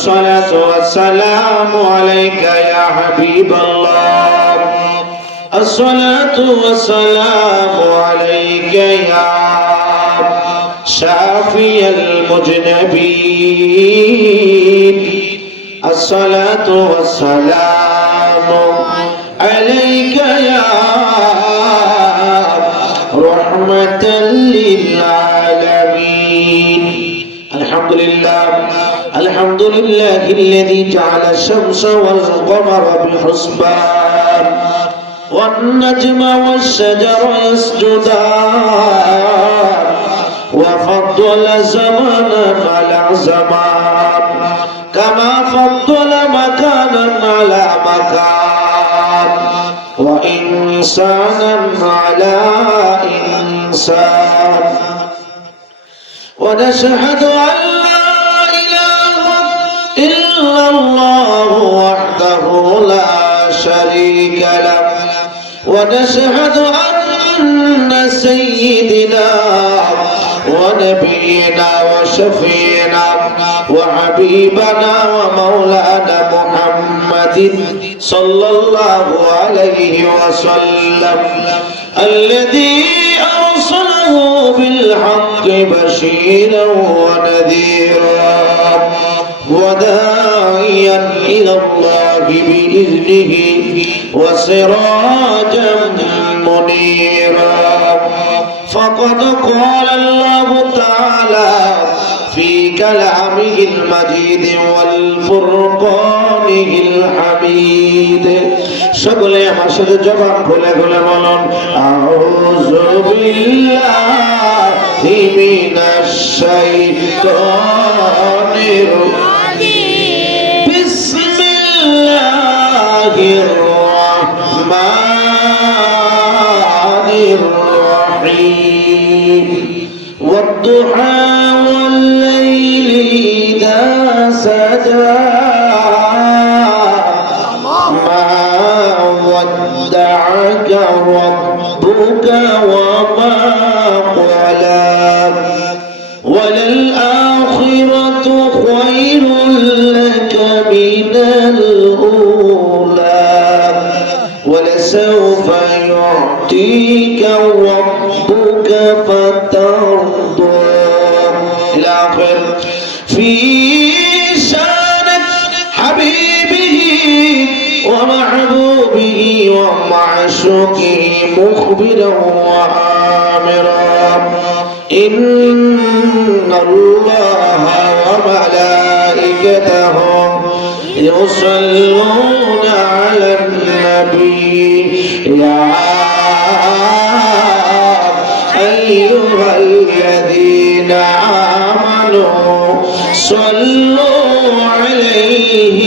الصلاة والسلام عليك يا حبيب الله الصلاة والسلام عليك يا شافي المذنبين الصلاة والسلام عليك يا رحمة للعالمين الحمد لله الذي جعل الشمس والقمر بحسبان والنجم والشجر يسجدان وفضل زمانا على زمان كما فضل مكانا على مكان وإنسانا على إنسان ونشهد أن لا إله إلا الله وحده لا شريك له ونشهد أن سيدنا ونبينا وشفينا وحبيبنا ومولانا محمد صلى الله عليه وسلم الذي أرسله بالحق بشيرا ونذيرا وداعيا إلى الله بإذنه وسراجا منيرا فقد قال الله تعالى في كلامه المجيد والفرقانه الحميد সকলে আমার সাথে জবান খুলে খুলে বলুন আউযু বিল্লাহি মিনাশ শাইতানির রাজিম বিসমিল্লাহির রাহমানির রহিম ওয়াদ-দুহা ওয়াল-লাইলি ইযা সাজা ربك وما قلى وللآخرة خير لك من الأولى ولسوف يعطيك ربك فترضى إلى آخر في شانك حبيبه ومحبوبه ومعشوقه مخبرا وآمرا إن الله وملائكته يصلون على النبي يا أيها الذين آمنوا صلوا عليه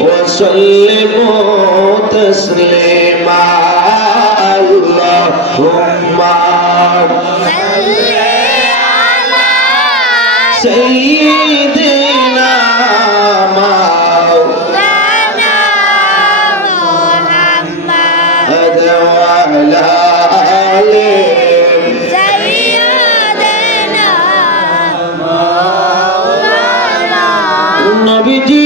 وسلموا تسليما اللهم صل على سيدنا مولانا محمد وعلى آله سيدنا مولانا نبيجي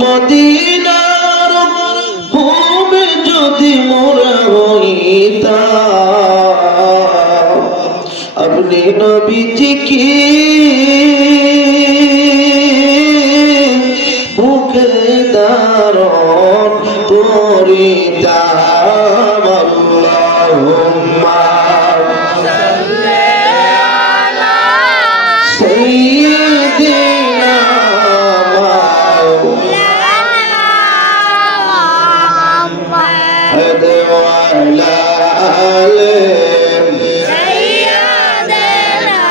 মদিনার ভূমি যদি মোরা হইতাম আপনি নবীজি কি বুকে ধারণ করিতাম আল্লাহুম্মা সাল্লি আলা সাইয়্যিদিনা وعلى آله سيدنا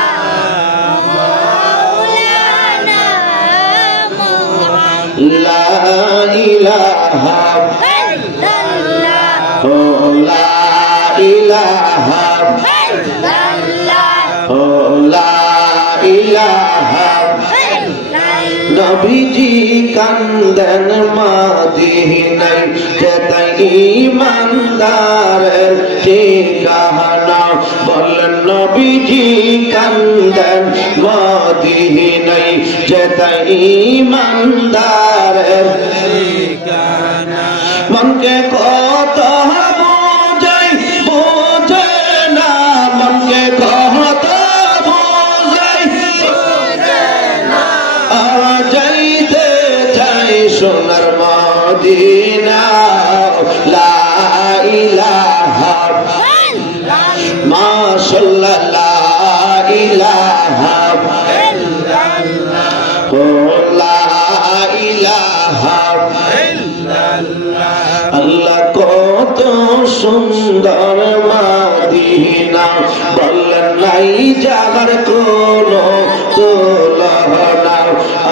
مولانا محمد لا إله إلا الله لا إله إلا الله لا إله إلا الله নবীজি কান্দেন মদিনায় যেতাই ঈমানদারের ঠিকানা বলেন নবীজি কান্দেন মদিনায় যেতাই ঈমানদারের ঠিকানা মনকে কত বোঝাই বোঝে না মনকে কত বোঝাই বোঝে না যাইতে চাই সোনার মদিনা লা ইলাহা মাশাআল্লাহ লা ইলাহা ইল্লাল্লাহ লা ইলাহা ইল্লাল্লাহ আল্লাহ কত সুন্দর মদিনা বলেন নাই যাবার কোনো তুলনা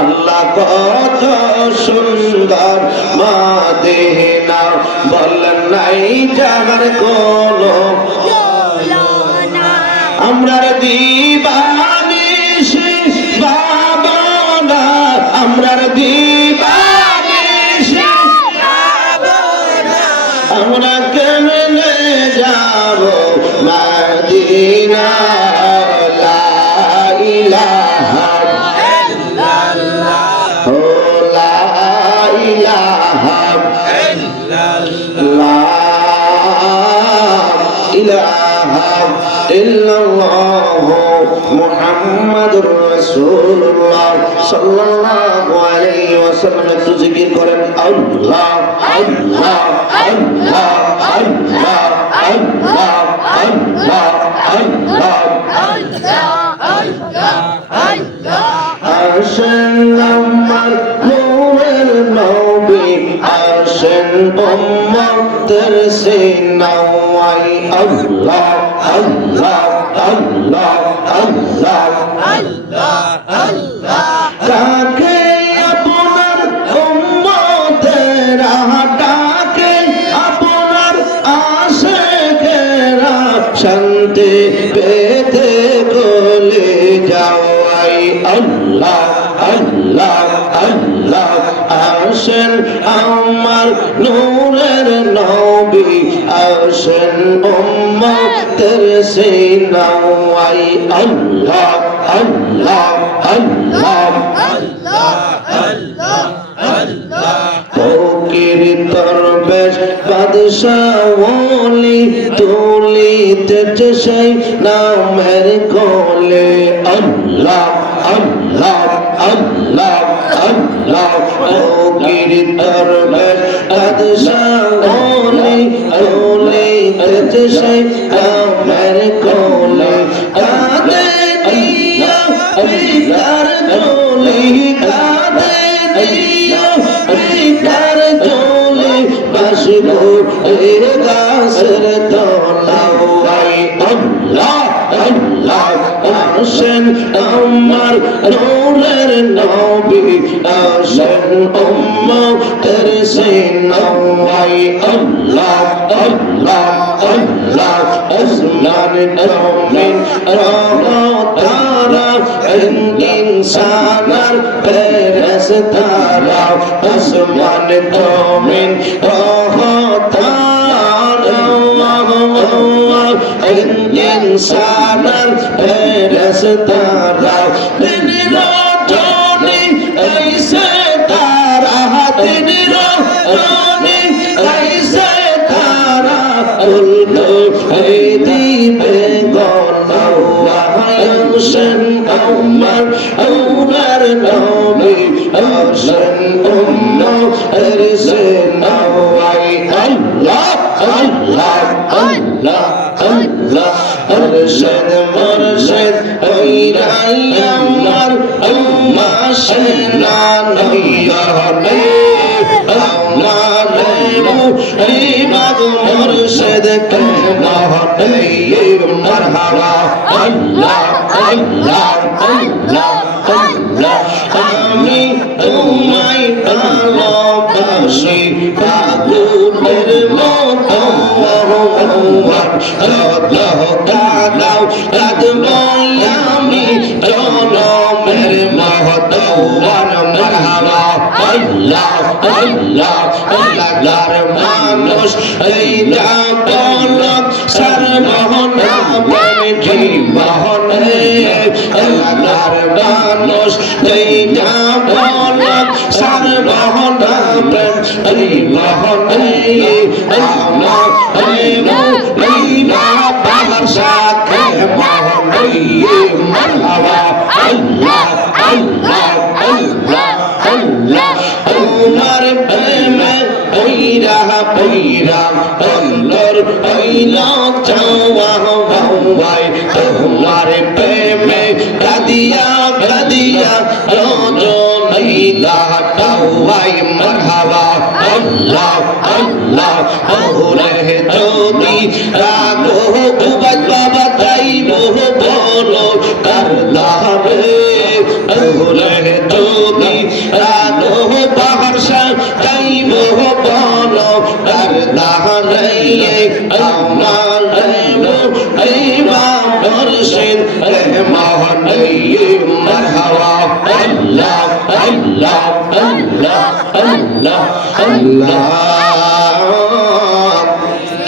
আল্লাহ কত সুন্দর মদিনা বলেন নাই যাবার কোনো তুলনা আমরার দিবানিশি বাবানা আমরার দিবানিশি বাবানা আমরা কেমনে যাব মদিনা লা ইলাহা ইল্লাল্লাহ লা ইলাহা ইল্লাল্লাহ ইলাহা ইল্লাল্লাহ মুহাম্মাদুর রাসূলুল্লাহ সাল্লাল্লাহু আলাইহি ওয়াসাল্লাম একটু জিকির করেন আল্লাহ আল্লাহ আল্লাহ আল্লাহ আল্লাহ আল্লাহ আল্লাহ আল্লাহ আল্লাহ আসেন আমার নূরের নবী আসেন উম্মতের সিনাওয়াই আল্লাহ আল্লাহ আল্লাহ আল্লাহ আল্লাহ আল্লাহ কাকে আপনার উম্মতের ডাকে আপনার আশিকেরা শান্তি পেতে গলে যাওয়াই আল্লাহ আল্লাহ আল্লাহ আসেন আমার নূরের নবী আসেন উম্মতের সিনাওয়াই আল্লাহ আল্লাহ আল্লাহ আল্লাহ আল্লাহ আল্লাহ ফকির দরবেশ বাদশাহ ওলি তুলিতে সেই নামের কোলে আল্লাহ আল্লাহ আল্লাহ আল্লাহ ফকির দরবেশ বাদশাহ ওলি তুলিতে সেই নামের কোলে কাঁদে নিয়া পিতার কোলে কাঁদে নিয়া পিতার কোলে বাসবো এ গাছের তলায় আল্লাহ আল্লাহ আসেন আমার নূরের নবী আসেন উম্মতের সিনাওয়াই আল্লাহ আল্লাহ আল্লাহ আসমান জমিন তারা ইনসানার ফেরেশতারা আসমান জমিন ইনসানার ফেরেশতারা দিন রজনী ऐसे तारा दिन रजनी ऐसे तारा उल्लू है दीपे गौरवा हसन अमर अमर नबी हसन उम्मत से नवाई अल्लाह अल्लाह अल्लाह अल्लाह अरशद मरशद ऐराई अमर अम्मा शना नैया ने अम्मा नेमू इबाद मरशद कहना है मरहबा अल्लाह अल्लाह अल्लाह अल्लाह आमी तुम्हारी ভালোবাসি পাগলের মতো আল্লাহ তাআলা রাত আমি জনমের মহত আল্লাহ আল্লাহর মানুষ এই জাবন সর্বনামে জীবনে আল্লাহর মানুষ এই জাবন সর্বনামে জীবনে আল্লাহ আল্লাহ বাদশাকে মহনিয়ে মারহাবা আল্লাহ আল্লাহ আল্লাহ আল্লাহ তোমার প্রেমে পইরা পইরা আল্লাহর পইলা চাওয়া ভাই তোমার প্রেমে কাদিয়া কাদিয়া রজনী দাটাওয়াই মারহাবা আল্লাহ আল্লাহ ওরে যদি রাগো উবাদ বাবা চাইব বলো কারলাবে ওরে যদি রাগো বাদশা চাইব বলো কারলাবে আমারে ইমাম মুর্শিদ মহনিয়ে মারহাবা আল্লাহ আল্লাহ আল্লাহ আল্লাহ আল্লাহ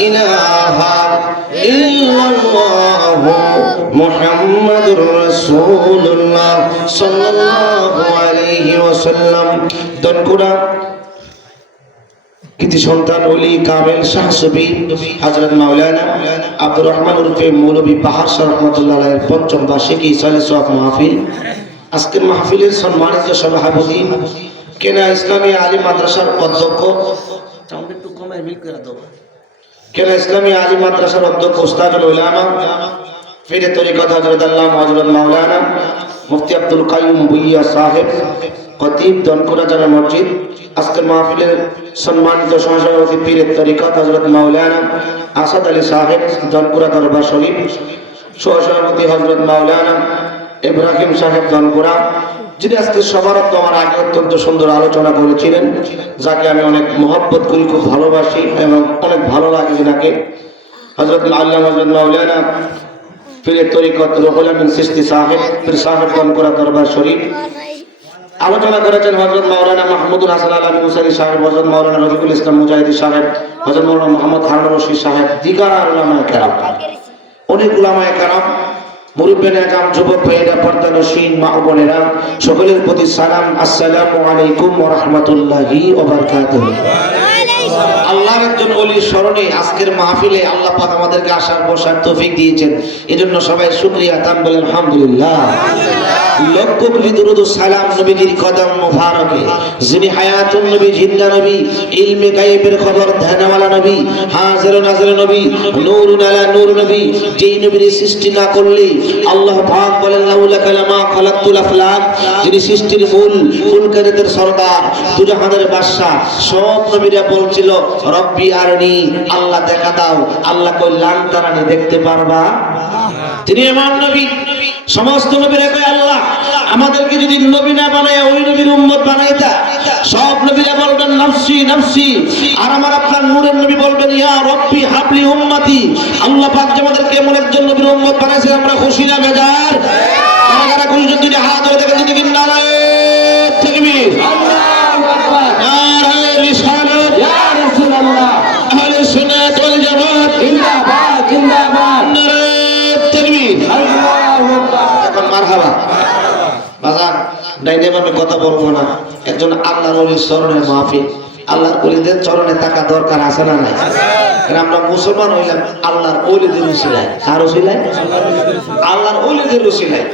ইলাহা ইল্লাল্লাহ মুহাম্মাদুর রাসূলুল্লাহ সাল্লাল্লাহু আলাইহি ওয়াসাল্লাম। দনকুরা কৃতি সন্তান ওলি কামেল শাহ সুফি হযরত মাওলানা আব্দুর রহমান উরফে মৌলভী পাহাড় শাহ রাহমাতুল্লাহ আলাইহির পঞ্চম বার্ষিকী ইসালে সওয়াব মাহফিল। আজকের মাহফিলের সম্মানিত সভাপতি কেনা ইসলামী আলিম মাদ্রাসার অধ্যক্ষ কেনা ইসলামী আলিম মাদ্রাসার অধ্যক্ষ উস্তাদুল উলামা পীরে তরিকত হযরত আল্লামা হযরত মাওলানা মুফতি আব্দুল কাইয়ুম ভুইয়া সাহেব খতিব দনকুরা জামে মসজিদ। আজকের মাহফিলের সম্মানিত সহসভাপতি পীরে তরিকত হযরত মাওলানা আসাদ আলী সাহেব দনকুরা দরবার শরীফ, সহসভাপতি হযরত মাওলানা ইব্রাহিম সাহেব দনকুরা, যিনি আজকে সবার আমার আগে অত্যন্ত সুন্দর আলোচনা করেছিলেন, যাকে আমি অনেক মহব্বত করি, খুব ভালোবাসি এবং অনেক ভালো লাগে যিনাকে, হযরত আল্লামা হযরত মাওলানা পীরে তরিকত রুহুল আমিন চিশতি সাহেব পীর সাহেব দনকুরা দরবার শরীফ। আলোচনা করেছেন হযরত মাওলানা মাহমুদুল হাসান আলামী মুসারি সাহেব, হযরত মাওলানা রফিকুল ইসলাম মুজাহিদি সাহেব, হযরত মাওলানা মুহাম্মদ হারুন রশিদ সাহেব, দিগার উলামায়ে কেরাম, অনেক উলামায়ে কেরাম, মুরব্বিয়ানে আজম, যুবক ভাইয়েরা, পর্দানশীন মা ও বোনেরা, সকলের প্রতি সালাম, আসসালামু আলাইকুম ওয়া রাহমাতুল্লাহি ওয়া বারাকাতুহু। আল্লাহর একজন ওলির স্মরণে আজকের মাহফিলে আল্লাহ পাক আমাদেরকে আসার বসার তৌফিক দিয়েছেন, এজন্য সবাই শুকরিয়া তান বলেন আলহামদুলিল্লাহ। লক্ষ কোটি দুরূদ ও সালাম নবীজির কদম মুবারকে, যিনি হায়াতুন নবী, জিন্দা নবী, ইলমে গায়েবের খবর ধ্যানওয়ালা নবী, হাজির ও নাজির নবী, নূরুন আলা নূর নবী, যেই নবীর সৃষ্টি না করলে আল্লাহ পাক বলেন লাউলা কালামা খালাকতুল আফলাক, যিনি সৃষ্টির মূল, ফুলকারিদের সরদার, দুজাহানের বাদশা, সব নবীরা বলছিল রব্বি আরনি, আল্লাহ দেখা দাও। আল্লাহ কই লান তারানি, দেখতে পারবা। তিনি ইমাম নবী, সমস্ত নবীরা কয় আল্লাহ আমাদেরকে যদি নবী না বানায় ওই নবীর উম্মত বানাইতা, সব নবীরা বলবেন নফসি নফসি, আর আমার আপনার নূরের নবী বলবেন ইয়া রব্বি হাবলি উম্মতি। আল্লাহ পাক যে আমাদেরকে এমন একজন নবীর উম্মত বানাইছে, আমরা খুশি না বেজার? কারা খুশি? যদি হাত ধরে দেখেন, যদি নারায়ে তাকবীর, আল্লাহু আকবার, নারায়ে রিসালাত, ইয়া রাসূলুল্লাহ, আহলে সুন্নাত ওয়াল জামাত জিন্দাবাদ জিন্দাবাদ, নারায়ে তাকবীর, আল্লাহু আকবার। এখন মারহাবা। বাজার ডাইনে বামে কথা বলবো না, একজন আল্লাহর ওলির চরণের মাহফিল, আল্লাহর ওলিদের চরণে থাকা দরকার আছে না নাই? কারণ আমরা মুসলমান হইলাম আল্লাহর ওলিদের উসিলায়। কার উসিলায়? আল্লাহর ওলিদের উসিলায়।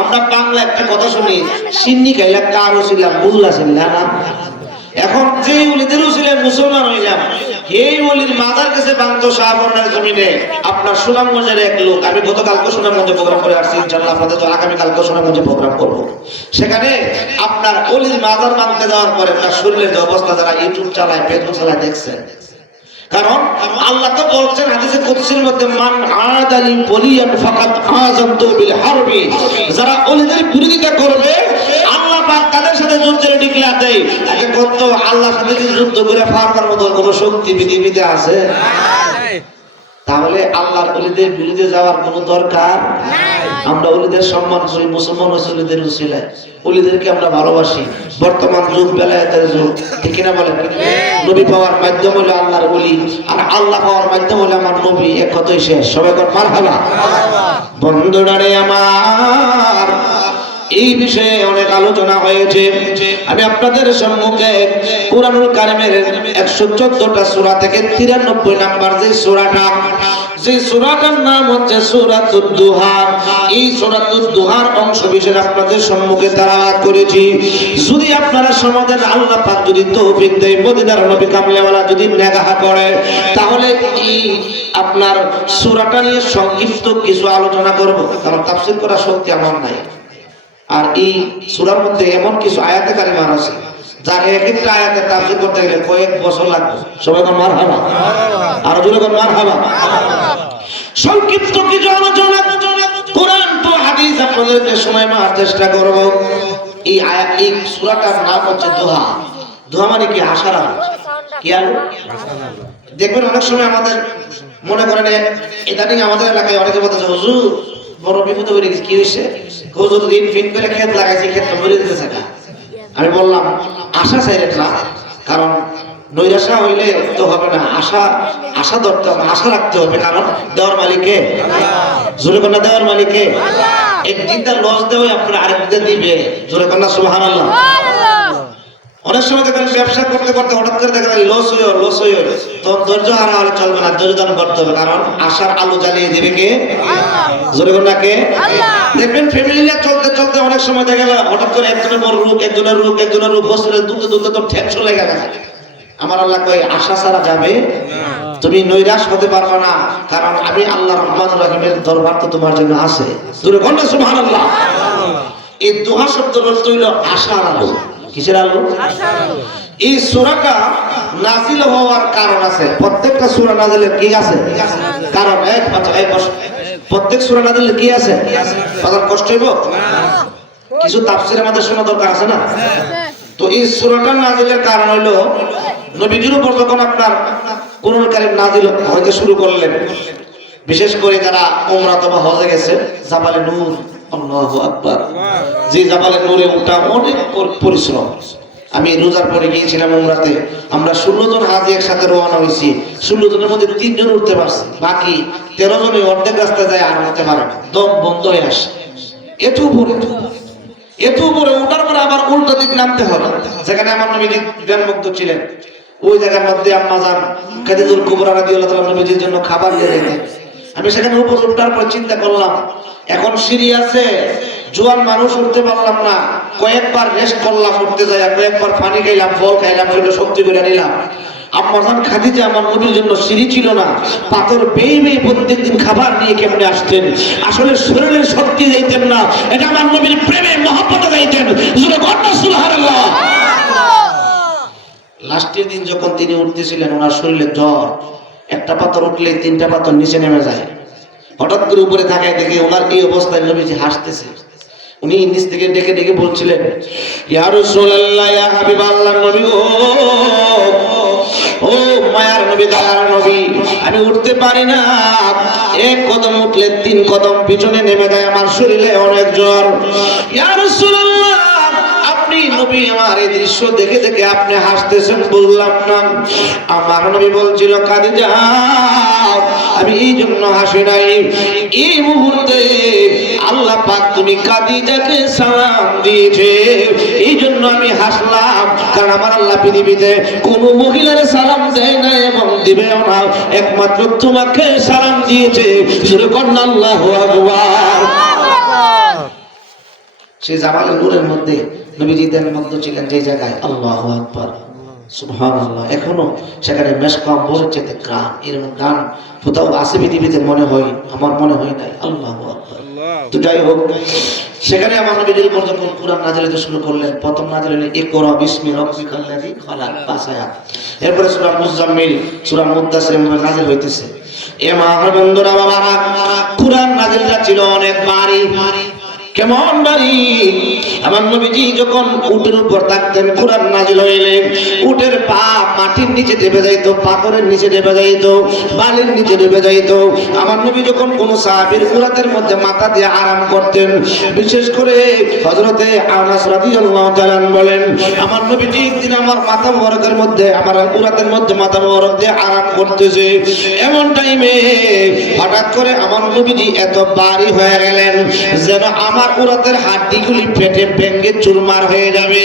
আমরা বাংলা একটা কথা শুনি, সিন্নি খাইলা কার উসিলা? বুল্লা সিল্লা না। এখন যে ওলিদের উসিলায় মুসলমান হইলাম, এই ওলির মাজার কাছে বান্ত শাহবনের জমিনে আপনার সুনামগঞ্জের এক লোক, আমি গতকালকে সুনামগঞ্জে প্রোগ্রাম করে আসছি, ইনশাআল্লাহ আপনাদের তো আগামীকালকে সুনামগঞ্জে প্রোগ্রাম করবো। সেখানে আপনার ওলির মাজার মানতে যাওয়ার পরে তার শরীরের যে অবস্থা, যারা ইউটিউব চালায়, ফেসবুক চালায়, দেখছেন। কারণ আল্লাহ তো বলছেন হাদিসে কুদসির মধ্যে, মান আদালি ওলিয়ান ফাকাদ আযানতু বিল হারবি, যারা ওলিদের বিরোধিতা করবে আল্লাহ পাক তাদের সাথে যুদ্ধের ডিক্লেয়ার দেয়। তাকে কত আল্লাহর সাথে যুদ্ধ করে পার করার মতো কোনো শক্তি পৃথিবীতে আছে? তাহলে আল্লাহর ওলিদের বিরুদ্ধে যাওয়ার কোনো দরকার নাই। আমরা ওলিদের সম্মান করি, মুসলমান হয়েছে ওলিদের উসিলায়, ওলিদেরকে আমরা ভালোবাসি। বর্তমান যুগ বেলায়েতের যুগ, ঠিক কিনা বলেন? নবী পাওয়ার মাধ্যম হলো আল্লাহর ওলি, আর আল্লাহ পাওয়ার মাধ্যম হলো আমার নবী। এক কথাই শেষ। সবাই কর মারহাবা। বন্ধুরা রে আমার, এই বিষয়ে অনেক আলোচনা হয়েছে। আমি আপনাদের সম্মুখে কুরআনুল কারীমের 114টা সূরা থেকে 93 নাম্বার যে সূরাটার নাম হচ্ছে সূরাতুদ দুহা। এই সূরাতুদ দুহার অংশ বিশেষ আপনাদের সম্মুখে তেলাওয়াত করেছি। যদি আপনারা সমাধান আল্লাহ পাক যদি তৌফিক দেয়, মদিনার নবী কামলেওয়ালা যদি নেগাহ করে, তাহলে এই আপনার সূরাটা নিয়ে সংক্ষিপ্ত কিছু আলোচনা করব। কারণ তাফসীর করার শক্তি আমার নাই। আর এই সূরার মধ্যে এমন কিছু আয়াতে কারিমা আছে যার এক একটা আয়াতের তাফসীর করতে গেলে কয়েক বছর লাগবে। সবাই তো মারহাবা। আর জোরে করে মারহাবা। সংক্ষিপ্ত কিছু আলোচনা, কোরআন তো হাদিস আপনাদেরকে শোনাবার চেষ্টা করব। এই আয়াত, এই সূরাটার নাম হচ্ছে দোহা। দোহা মানে কি? আশার আলো। কি আলো? দেখবেন অনেক সময় আমাদের মনে করেন ইদানিং আমাদের এলাকায় অনেকে বলতেছে, হুজুর বড় বিপদে পড়ে গেছে। কি হয়েছে? হুজুর দিন ফিন করে ক্ষেত লাগাইছি, ক্ষেতটা মরে দিতেছে না। আমি বললাম আশা চাইলেন না, কারণ নৈরাশা হইলে তো হবে না। আশা ধরতে হবে, আশা রাখতে হবে। কারণ দেওয়ার মালিকে, জোরে কন্যা দেওয়ার মালিকে। একদিন তার লস দেওয়া আপনার আরেকদিন দিবে। জোরে কন্যা সুবহানাল্লাহ। অনেক সময় দেখেন ব্যবসা করতে করতে হঠাৎ করে দেখেন লস হয়ে তো ধৈর্য হারা হলে চলবে না, ধৈর্য ধারণ করতে হবে। কারণ আশার আলো জ্বালিয়ে দেবে কে? জোরে কন্যা কে? দেখবেন ফ্যামিলি নিয়ে চলতে চলতে অনেক সময় দেখা গেল হঠাৎ করে একজনের বড় রোগ, একজনের রোগ হোস্টেলে দুধে তো টেনশন লেগে গেছে। আমার আল্লাহ কয় আশা ছাড়া যাবে, তুমি নৈরাশ হতে পারবে না, কারণ আমি আল্লাহ রহমান রহিমের দরবার তো তোমার জন্য আছে। জোরে কন্যা সুবহানাল্লাহ। এই দোহা শব্দের অর্থ হইল আশার আলো। কিসের আলো? আশার আলো। এই সূরাটা নাজিল হওয়ার কারণ আছে। প্রত্যেকটা সূরা নাজিলের কি আছে? কারণ প্রত্যেক সূরা নাজিলের কি আছে? কথা কষ্ট হইব না, কিছু তাফসীর আমাদের শোনা দরকার আছে না? তো এই সূরাটা নাজিলের কারণ হলো নবীজির উপর যখন আপনার কুরআনুল কারীম নাজিল হতে শুরু করলেন, বিশেষ করে যারা উমরা অথবা হজে গেছে, জাবালে নূর, আল্লাহু আকবার, যে জাবালে নূরে ওঠা অনেক পরিশ্রম। আমি রোজার পরে গিয়েছিলাম উমরাতে, আমরা 16 জন হাজি একসাথে রওনা হয়েছি। 16 জনের মধ্যে 3 জন উঠতে পারছি, বাকি 13 জনই অর্ধেক রাস্তায় যায় আর উঠতে পারে না, দম বন্ধ হয়ে আসে। এত উপরে উঠার পরে আবার উল্টো দিক নামতে হবে, যেখানে আমার নবী জ্ঞানমুক্ত ছিলেন। ওই জায়গার মধ্যে আম্মা জান খাদিজাতুল কুবরা রাদিয়াল্লাহু তাআলা নবীজির জন্য খাবার নিয়ে যেতেন। আমি সেখানে উপর উঠার পর চিন্তা করলাম, এখন সিঁড়ি আছে, জোয়ান মানুষ উঠতে পারলাম না, কয়েকবার রেস্ট করলাম, উঠতে যাই কয়েকবার পানি খাইলাম, ফল খাইলাম, সেটা শক্তি করে নিলাম। আম্মা জান খাদিজা আমার নবীর জন্য সিঁড়ি ছিল না, পাথর বেয়ে বেয়ে প্রত্যেকদিন খাবার নিয়ে কেমনে আসতেন। আসলে শরীরের শক্তি যাইতেন না, এটা আমার নবীর প্রেমে মহব্বতে যাইতেন। সুবহানাল্লাহ। লাস্টের দিন যখন তিনি উঠতেছিলেন, ওনার শরীরে জ্বর, একটা পাথর উঠলে 3টা পাথর নিচে নেমে যায়। হঠাৎ করে উপরে তাকায় দেখে ওনার এই অবস্থায় নবীজি হাসতেছে। উনি নিচ থেকে ডেকে ডেকে বলছিলেন, ইয়া রাসূলুল্লাহ, ইয়া হাবিবাল্লাহ, নবী ও মায়ার নবী, দয়ার নবী, আমি উঠতে পারি না। এক কদম উঠলে 3 কদম পিছনে নেমে যায়, আমার শরীরে অনেক জ্বর। ইয়া রাসূলুল্লাহ, আপনি নবী আমার এই দৃশ্য দেখে দেখে আপনি হাসতেছেন, বললাম না। আমার নবী বলছিল, খাদিজা, আমি এই জন্য হাসি নাই, এই মুহূর্তে আল্লাহ পাক তুমি খাদিজাকে সালাম দিয়েছে, এই জন্য আমি হাসলাম। কারণ আমার আল্লাহ পৃথিবীতে কোন মহিলার সালাম দেয় না এবং দিবেও না, একমাত্র তোমাকে সালাম দিয়েছে। সুবহানাল্লাহ, আল্লাহু আকবার। সেই জামালে নূরের মধ্যে নবীজি ধ্যানমগ্ন ছিলেন যে জায়গায়, আল্লাহু আকবার, সুবহানাল্লাহ। এখনো সেখানে মেশকাম বলছে গান, এরকম গান কোথাও আছে পৃথিবীতে? মনে হয়, আমার মনে হয় নাই। আল্লাহু আকবার। তো যাই হোক, সেখানে আমার নবীজির উপর যখন কুরআন নাযিল হতে শুরু করলেন, প্রথম নাযিল হলো ইকরা বিসমি রাব্বিকাল্লাযী খালাক, 5 আয়াত। এরপরে সূরা মুজাম্মিল, সূরা মুদ্দাসির নাযিল হইতেছে। এ মাহর বন্ধুরা, বাবারা, কুরআন নাযিলটা ছিল অনেক ভারী। কেমন ভারী? আমার নবীজি যখন উটের উপর থাকতেন, কুরআন নাযিল হইলে উটের পা মাটি মাটির নিচে ডেবে যাইতো, পাথরের নিচে ডেবে যাইতো, বালির নিচে ডেবে যাইতো। আমার নবী যখন কোন সাহাবীর উরাতের মধ্যে মাথা দিয়ে আরাম করতেন, বিশেষ করে হযরতে আনাস রাদিয়াল্লাহু তাআলা বলেন, আমার নবী একদিন আমার মাথা মোবারকের মধ্যে, আমার উরাতের মধ্যে মাথা মোবারক দিয়ে আরাম করতেছে, এমন টাইমে হঠাৎ করে আমার নবীজি এত ভারী হয়ে গেলেন যেন আমার উরাতের হাড্ডিগুলি ফেটে ভেঙে চুরমার হয়ে যাবে।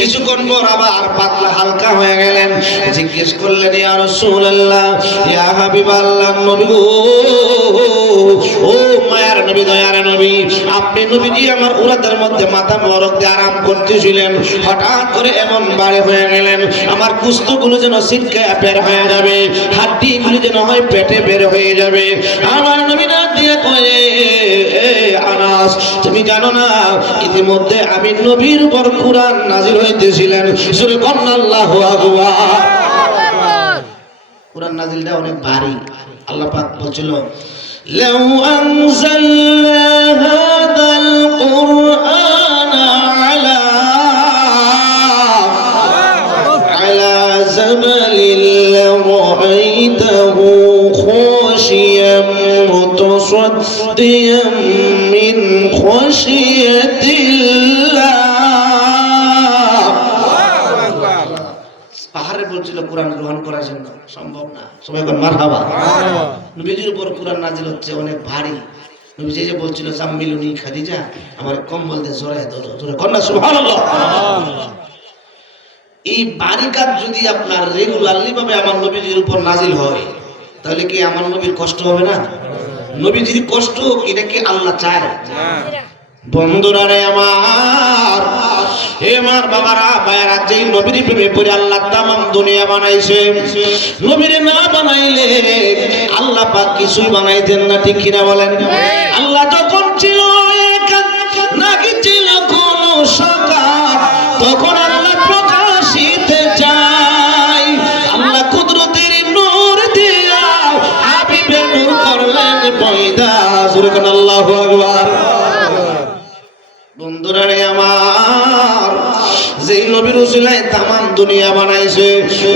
কিছুক্ষণ পর আবার পাতলা হালকা হয়ে গেলেন। জিজ্ঞেস করলেন, ইয়া রাসূলুল্লাহ, ইয়া হাবিবাল্লাহ, নবী গো, ও মায়ার নবী, দয়ার নবী, আপনি নবীজি আমার উরাতের মধ্যে মাথা মোবারক দিয়ে আরাম করতেছিলেন, হঠাৎ করে এমন ভারী হয়ে গেলেন আমার কুস্তগুলো যেন ছিটকায়া বের হয়ে যাবে, হাড্ডিগুলো যেন হয় পেটে বের হয়ে যাবে। আমার নবী ডাক দিয়ে কয়, আনাস, তুমি জানো না ইতিমধ্যে আমি নবীর উপর কুরআন নাযিল হইতেছিলেন। সূরা কন্না আল্লাহু আকবার। কুরআন নাযিলটা অনেক ভারী। আল্লাহ পাক বলেছিল, লাউ আনজালনা হাযাল কুরআনা আলা জাবালিন লারাআইতাহু খাশিয়াম মুতাসাদ্দিয়াম মিন খাশিয়াতিল্লাহ। পাহাড়ে বলছিল কোরআন গ্রহণ করার জন্য, সম্ভব না। সবাই বলেন মারহাবা। নবীজির উপর কোরআন নাযিল হচ্ছে অনেক ভারী। নবীজি যে বলছিল, জাম্মিলুনি খাদিজা, আমার কম্বল দিয়ে জড়ায় ধরো, জোরে কন্যা সুবহানাল্লাহ। এই ভারী কাজ যদি আপনার রেগুলারলি ভাবে আমার নবীজির উপর নাযিল হয়, তাহলে কি আমার নবীর কষ্ট হবে না? নবীজির কষ্ট এটা কি আল্লাহ চায়? বন্ধুরা রে আমার, হে আমার বাবারা, ভাইয়ারা, যেই নবীর প্রেমে পড়ে আল্লাহ তামাম দুনিয়া বানাইছে, নবীর না বানাইলে আল্লাহ পাক কিছুই বানাইতেন না, ঠিক কিনা বলেন? আল্লাহ যখন ছিল একা, নাকি ছিল কোন সাকাত, তখন আল্লাহ প্রকাশিতে চায়। আল্লাহ কুদরতের নূর দিয়া হাবিবের নূর করলেন পয়দা। সুবহানাল্লাহ, আল্লাহু আকবার। বন্ধুরা রে আমার, যেই নবীর উসিলায় তামাম দুনিয়া বানাইছে,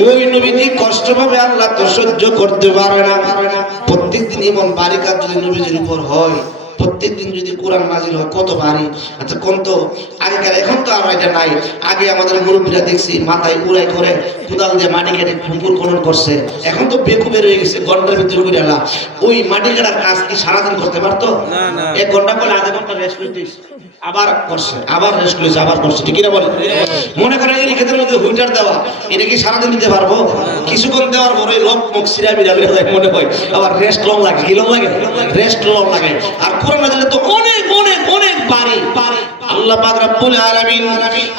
ওই নবীজি কষ্ট পাবে আল্লাহ তো সহ্য করতে পারে না। প্রত্যেকদিন এমন ভারী কাজ যদি নবীজির উপর হয়, প্রত্যেকদিন যদি কোরআন নাযিল হয়, কত ভারী। আচ্ছা কোন তো আগেকার, এখন তো আর এটা নাই। আগে আমাদের মুরব্বীরা দেখছি মাথায় উড়াই করে কোদাল দিয়ে মাটি কেটে পুকুর খনন করছে। এখন তো বেকু বের হয়ে গেছে, ঘন্টার ভিতরে উড়ে এলা। ওই মাটি কাটার কাজ কি সারাদিন করতে পারতো? 1 ঘন্টা করে আধা ঘন্টা রেস্ট করতে, আবার করছে, আবার রেস্ট করেছে, আবার করছে, ঠিক না বলেন? মনে করেন এই ক্ষেত্রের মধ্যে হুইটার দেওয়া, এটা কি সারাদিন দিতে পারবো? কিছুক্ষণ দেওয়ার পরে লোক মুখ সিরা বিরা মনে হয়, আবার রেস্ট লং লাগে। কি লং লাগে? রেস্ট লং লাগে। আর কোরআন নাযিল তো অনেক অনেক অনেক ভারী। আল্লাহ পাক রব্বুল আলামিন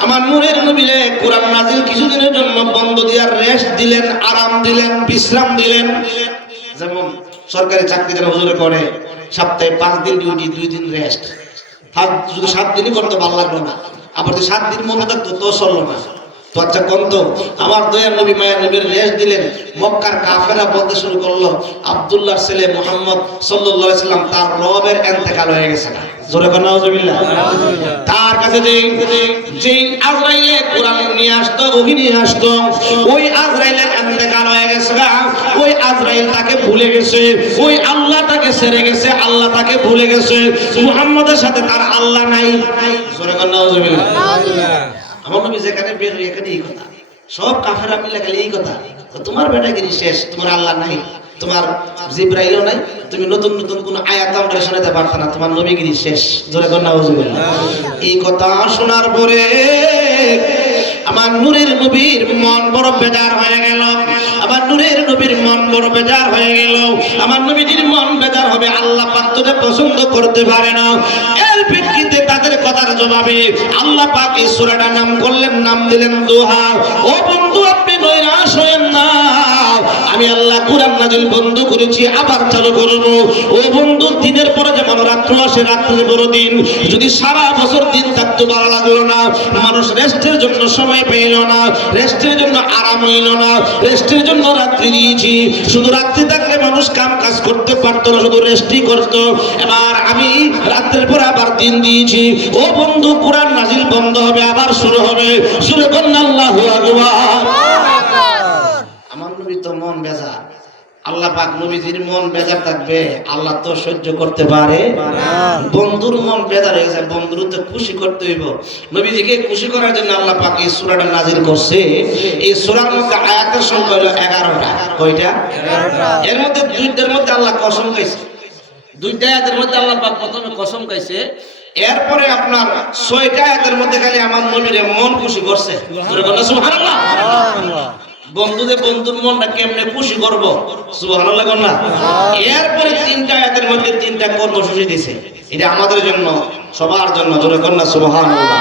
আমার নূরের নবীরে কোরআন নাযিল কিছুদিনের জন্য বন্ধ দিয়ে রেস্ট দিলেন, আরাম দিলেন, বিশ্রাম দিলেন। যেমন সরকারি চাকরি যারা হুজুরে করে, সপ্তাহে 5 দিন ডিউটি, 2 দিন রেস্ট। যদি 7 দিনই করতে ভালো লাগলো না, আবার যদি 7 দিন মনে থাকতো তো চললো না। তো আচ্ছা কোন তো আমার দয়ার নবী মায়ের নবীর রেস্ট দিলেন। মক্কার কাফেররা বলতে শুরু করলো, আব্দুল্লাহর ছেলে মুহাম্মদ সাল্লাল্লাহু আলাইহি সাল্লাম তার রবের ইন্তেকাল হয়ে গেছে। জোরে বলেন নাউজুবিল্লাহ। তার কাছে যেই আজরাইলে কোরআন নিয়ে আসতো, ওহি নিয়ে আসতো, ওই আজরাইলের ইন্তেকাল হয়ে গেছে। ওই আজরাইল তাকে ভুলে গেছে, ওই আল্লাহ তাকে ছেড়ে গেছে, আল্লাহ তাকে ভুলে গেছে। মুহাম্মদের সাথে তার আল্লাহ নাই। জোরে বলেন নাউজুবিল্লাহ। আমার নবী যেখানে বের হই এখানে এই কথা, সব কাফেররা মিলে গেলে এই কথা, তোমার বেটাগিরি শেষ, তোমার আল্লাহ নাই, তোমার জিবরাইলও নাই, তুমি নতুন নতুন কোন আয়াত আমরা শোনাতে পারত না, তোমার নবীগিরি শেষ। জোরে বলেন নাউজুবিল্লাহ। এই কথা শোনার পরে আমার নূরের নবীর মন বড় বেজার হয়ে গেল। আমার নূরের নবীর মন বড় বেজার হয়ে গেল। আমার নবীজির মন বেজার হবে, আল্লাহ পাক তোকে পছন্দ করতে পারে না। এর প্রেক্ষিতে তাদের কথার জবাবে আল্লাহ পাক এই সূরাটার নাম করলেন, নাম দিলেন দোহা। ও বন্ধু, আপনি নৈরাশ হয়েন না, আমি আল্লাহ কোরআন নাযিল বন্ধ করেছি, আবার চালু করব। ও বন্ধু, দিনের পরে যেমন রাত্র আসে, রাত্রির বড় দিন। যদি সারা বছর দিন থাকতো ভালো লাগলো না, মানুষ রেস্টের জন্য সময় পেল না, রেস্টের জন্য আরাম হইল না, রেস্টের জন্য রাত্রি দিয়েছি। শুধু রাত্রি থাকলে মানুষ কাম কাজ করতে পারতো না, শুধু রেস্টই করতো। এবার আমি রাত্রের পর আবার দিন দিয়েছি। ও বন্ধু, কোরআন নাযিল বন্ধ হবে, আবার শুরু হবে। শুরু করুন আল্লাহু আকবার। নবী তো মন বেজার, আল্লাহ পাক নবীজির মন বেজার থাকবে আল্লাহ তো সহ্য করতে পারে না। বন্ধুর মন বেজার হয়ে গেছে, বন্ধুর তো খুশি করতে হইব। নবীজিকে খুশি করার জন্য আল্লাহ পাক এই সূরাটা নাজিল করছে। এই সূরার মধ্যে আয়াতের সংখ্যা হলো 11টা। কয়টা? 11টা। এর মধ্যে দুইটার মধ্যে আল্লাহ কসম খাইছে, দুইটা আয়াতের মধ্যে আল্লাহ পাক প্রথমে কসম খাইছে, এরপরে আপনার 6টা আয়াতের মধ্যে খালি আমার নবীর মন খুশি করছে। সুবহানাল্লাহ। বন্ধুদের বন্ধুর মনটা কেমনে খুশি করব, সুবহানাল্লাহ কোন না। এরপরে 3টা আয়াতের মধ্যে 3টা কর্মসূচি দিয়েছে, এটা আমাদের জন্য, সবার জন্য। জোরে কোন না সুবহানাল্লাহ।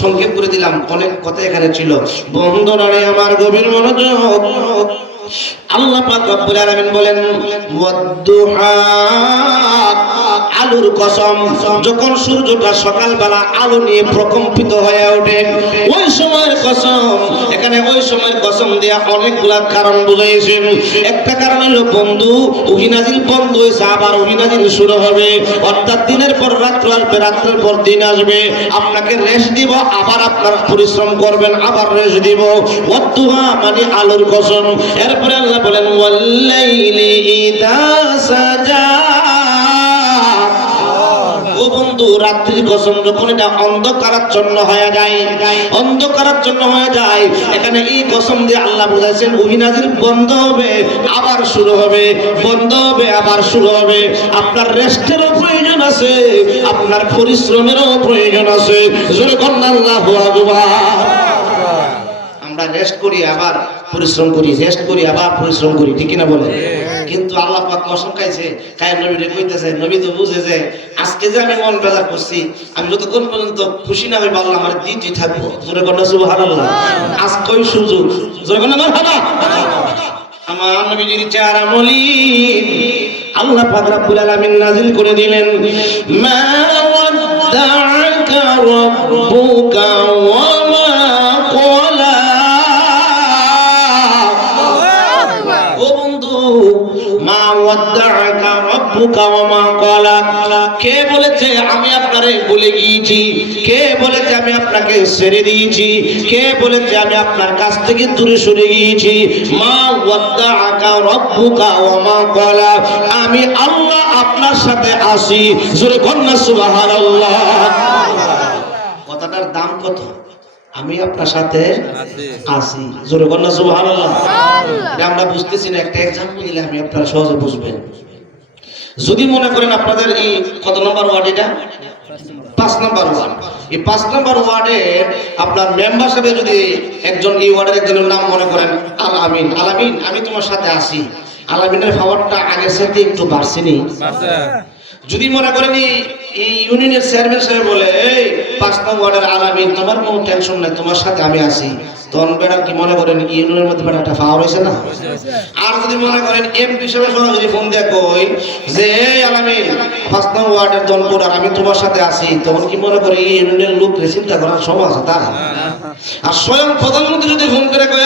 সংক্ষেপ করে দিলাম, অনেক কথা এখানে ছিল। বন্ধুরা আমার গভীর মনোযোগ, আল্লাহ পাক রব্বুল আলামিন বলেন ওয়াদ-দুহা, আলোর কসম, যখন সূর্যটা সকালবেলা আলো নিয়ে প্রকম্পিত হয়ে ওঠে ওই সময়ের কসম। এখানে ওই সময়ের কসম দেয়া অনেকগুলা কারণ বুঝাইছেন। একটা কারণ হলো বন্ধু ওহী নাজিল বন্ধ হয়েছে, আবার ওহী নাজিল শুরু হবে, অর্থাৎ দিনের পর রাত্র আসবে, রাত্রের পর দিন আসবে, আপনাকে রেস্ট দিব, আবার আপনার পরিশ্রম করবেন, আবার রেস্ট দিব। ওয়াদ-দুহা মানে আলোর কসম। এরপরে আল্লাহ বলেন ওয়াল-লাইলি ইযা সাজা, ও বন্ধু রাত্রির কসম, যখন এটা অন্ধকারাচ্ছন্ন হয়ে যায়, অন্ধকারাচ্ছন্ন হয়ে যায়, এখানে এই কসম দিয়ে আল্লাহ বুঝাইছেন ওহী নাজিল বন্ধ হবে, আবার শুরু হবে, বন্ধ হবে, আবার শুরু হবে। আপনার রেস্টেরও প্রয়োজন আছে, আপনার পরিশ্রমেরও প্রয়োজন আছে। জোরে কোন আল্লাহু আকবার। আমরা রেস্ট করি আবার পরিশ্রম করি, রেস্ট করি আবার পরিশ্রম করি, ঠিক কিনা বলে? কিন্তু আল্লাহ পাক কসম খাইছে, কায় নবীরে কইতেছে, নবী তো বুঝে যে আজকে যে আমি মন বেজার করছি, আমি যতক্ষণ পর্যন্ত খুশি না হইব আল্লাহ আমার দিতেই থাকবো। জোরে কোন সুবহানাল্লাহ। আজকেই সুযোগ, জোরে কোন মারহাবা। আমার নবীজির চেহারা মলিন আল্লাহ পাক রব্বুল আলামিন নাজিল করে দিলেন মা ওয়াদ্দাআকা রাব্বুকা ওয়া মা ক্বালা। ও বন্ধু, মা ওয়াদ্দাআকা রাব্বুকা ওয়া মা ক্বালা, কে বলেছে আমি আপনারে ভুলে গিয়েছি? কে বলেছে আমি আপনাকে ছেড়ে দিয়েছি? কে বলেছে আমি আপনার কাছ থেকে দূরে সরে গিয়েছি? মা ওয়াদ্দাআকা রাব্বুকা ওয়া মা ক্বালা, আমি আল্লাহ আপনার সাথে আছি। জোরে কন্না সুবহানাল্লাহ। কথাটার দাম কত? আমি আপনার সাথে আছি। জোরে কন্না সুবহানাল্লাহ। এটা আমরা বুঝতেছি না, একটা এক্সাম্পল দিলে আমি আপনারা সহজে বুঝবেন। যদি মনে করেন আপনাদের এই কত নম্বর ওয়ার্ড, এটা 5 নম্বর ওয়ার্ড, এই 5 নম্বর ওয়ার্ডে আপনার মেম্বার সাহেব যদি একজন, এই ওয়ার্ডের একজনের নাম মনে করেন আলামিন, আলামিন আমি তোমার সাথে আছি, আলামিনের পাওয়ারটা আগের সাথে একটু বাড়ছেনি। যদি মনে করেন এই ইউনিয়নের চেয়ারম্যান সাহেব বলে এই 5 নম্বর ওয়ার্ডের আলামিন তোমার কোনো টেনশন নাই, তোমার সাথে আমি আছি, তখন বেড়া কি মনে করেন ইউনিয়নের মধ্যে বেড়া একটা পাওয়ার হয়েছে না? আর যদি মনে করেন এমপি সাহেব সরাসরি ফোন দিয়ে কই যে এই আলামিন 5 নম্বর ওয়ার্ডের জনপদ আর আমি তোমার সাথে আছি, তখন কি মনে করে এই ইউনিয়নের লোক চিন্তা করার সময় আছে তা? আর স্বয়ং প্রধানমন্ত্রী যদি ফোন করে কয়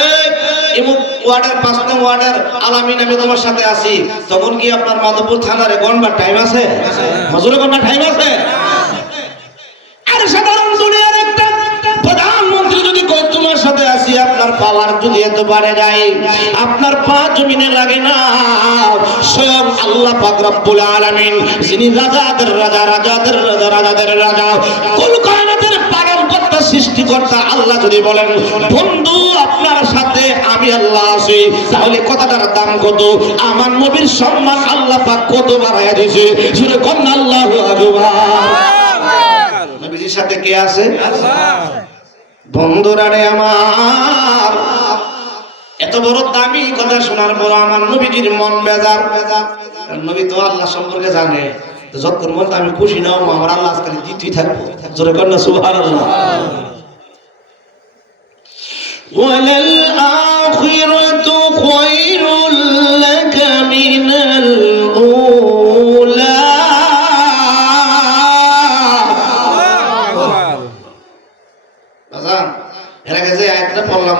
এই ওয়ার্ডের 5 নম্বর ওয়ার্ডের আলামিন আমি তোমার সাথে আছি, তখন কি আপনার মাধবপুর থানার গণবার টাইম আছে? মজুরে গণবার টাইম আছে? আরে সাধারণ দুনিয়ার একটা প্রধানমন্ত্রী যদি কয় তোমার সাথে আছি, আপনার পাওয়ার যদি এত বাড়ে যায়, আপনার পা জমিনে লাগে না, স্বয়ং আল্লাহ পাক রব্বুল আলামিন যিনি রাজাদের রাজা, রাজাদের রাজা, রাজাদের রাজা, কুল কায়নাতের পালনকর্তা, সৃষ্টিকর্তা আল্লাহ যদি বলেন বন্ধু আপনার সাথে আমি আল্লাহ আছি, তাহলে কথাটার দাম কত? আমার নবীর সম্মান আল্লাহ পাক কত বাড়ায়া দিয়েছে। শুনে কোন আল্লাহু আকবার। নবীর সাথে কে আছে? আল্লাহ। বন্ধুরা রে আমার, এত বড় দামি কথা শোনার পর আমার নবীজির মন বেজার। নবী তো আল্লাহ সম্পর্কে জানে, যতক্ষণ মন আমি খুশি না হবো আমার আল্লাহ আজকাল দিতেই থাকবো। জোরে কর না সুবহানাল্লাহ। ওয়ালাল আখিরাতু খায়রুল লাকা মিনাল উলা। এর আগে যে আয়াতটা পড়লাম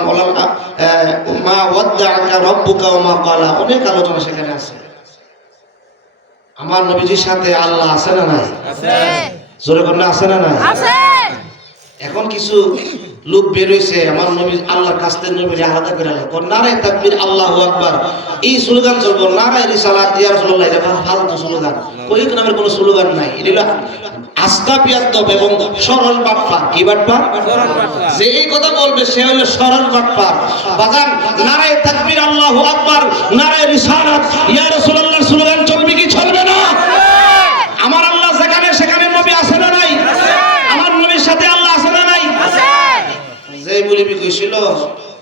মা ওয়াদ্দাআকা রাব্বুকা ওয়া মা ক্বালা, অনেক আলোচনা সেখানে আছে। আমার নবীজির সাথে আল্লাহ আছে না নাই? আছে। জোরে করে আছে না নাই? আছে। এখন কিছু লোক বের হইছে আমার নবী আল্লাহর কাছ থেকে নবীকে আলাদা করে আল্লাহ কোন নারায়ে তাকবীর আল্লাহু আকবার এই স্লোগান চলবো নারায়ে রিসালাত ইয়া রাসূলুল্লাহ এটা ফালতু স্লোগান ওই নামের কোনো স্লোগান নাই এটা আস্থা বিয়াদব এবং সরল বাটপা কি বাটপা যে এই কথা বলবে সে হলো সরল বাটপা বাজান নারায়ে তাকবীর আল্লাহু আকবার নারায়ে রিসালাত ইয়া রাসূলুল্লাহ স্লোগান চলবে কি চলবে না আমার আল্লাহ যেখানে সেখানে নবী আছে না নাই আমার নবীর সাথে আল্লাহ আছে না নাই আছে যে বলিবি কইছিল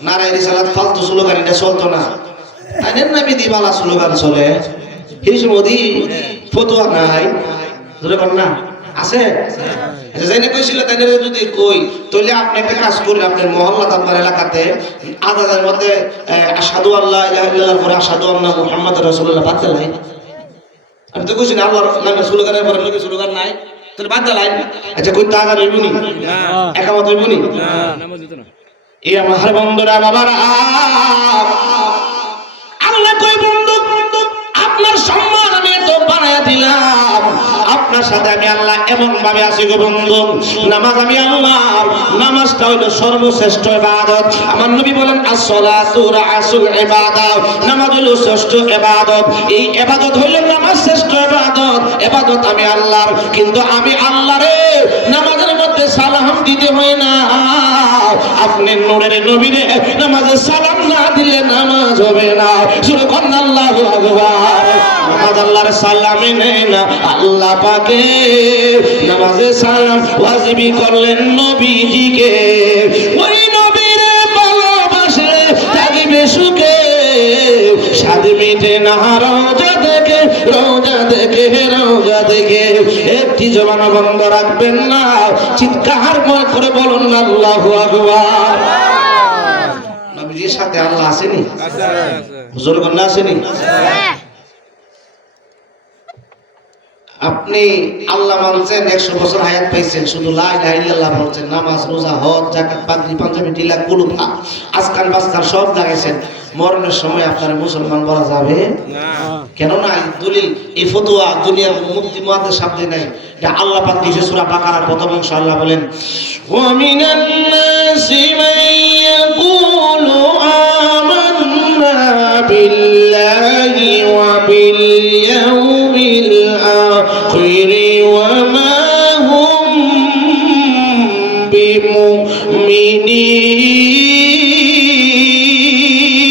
নারায়ে রিসালাত ফালতু স্লোগান এটা চলতো না তাদের নবী দিবালা স্লোগান চলে এই সময় ফতোয়া নাই ধরে কোন না আছে জানি কইছিল তাদের যদি কই তাহলে আপনি একটা কাজ করেন আপনার মহল্লা আপনার এলাকাতে আদানের মধ্যে আশহাদু আল্লাহ ইলাহা ইল্লাল্লাহ পরে আশহাদু আন্না মুহাম্মাদুর রাসূলুল্লাহ বাদ দেলাই আমি তো কইছি না আল্লাহর নামে স্লোগানের পরে নাকি স্লোগান নাই তাহলে বাদ দেলাই আচ্ছা কই তা আর হইবনি না একামত হইবনি না নামাজ দিত না এই আমার বন্ধুরা বাবারা আল্লাহ কই বন্ধু আপনার সম্মান আমি তো বানায়া দিলাম আপনার সাথে আমি আল্লাহ এমন ভাবে আছি গো বন্ধু নামাজ আমি আল্লাহ নামাজটা হলো সর্বশ্রেষ্ঠ ইবাদত আমার নবী বলেন as-salatu ra'sul ইবাদত নামাজ হলো শ্রেষ্ঠ ইবাদত এই ইবাদত হলো নামাজ শ্রেষ্ঠ ইবাদত আমি আল্লাহর কিন্তু আমি আল্লাহরে নামাজের মধ্যে সালাম দিতে হয় না আপনি নূরের নবীরে নামাজে সালাম না দিলে নামাজ হবে না সুবহান আল্লাহু আকবার নামাজ আল্লাহর সালামে নেই না আল্লাহ পাকে নামাজে সালাম ওয়াজিবি করলেন নবীজিকে ওই নবীরে ভালোবাসলে থাকবে সুখে স্বাদ মিটে না রোজা দেখে একটি জবান বন্ধ রাখবেন না চিৎকার করে বলুন আল্লাহু আকবার নবীজির সাথে আল্লাহ আসেনি হুজুর কন্যা আসেনি আপনি আল্লাহ মানছেন 100 বছর হায়াত পাইছেন শুধু লা ইলাহা ইল্লাল্লাহ বলছেন নামাজ রোজা হজ যাকাত পাগড়ি পাঞ্জাবি টিলা কুলুফা আজকান বাজকান সব লাগাইছেন মরণের সময় আপনার মুসলমান বলা যাবে না কেন না দলিল এই ফতোয়া দুনিয়ার মুক্তি মুআদ্দের সামনে নাই এটা আল্লাহ পাক দিয়েছে সূরা বাকারার প্রথম অংশ আল্লাহ বলেন ওয়া মিনান নাসি মান ইয়াকুলু আমান্না বিল্লাহি ওয়া বিল ইয়াউমিল আখির ওয়া মা হুম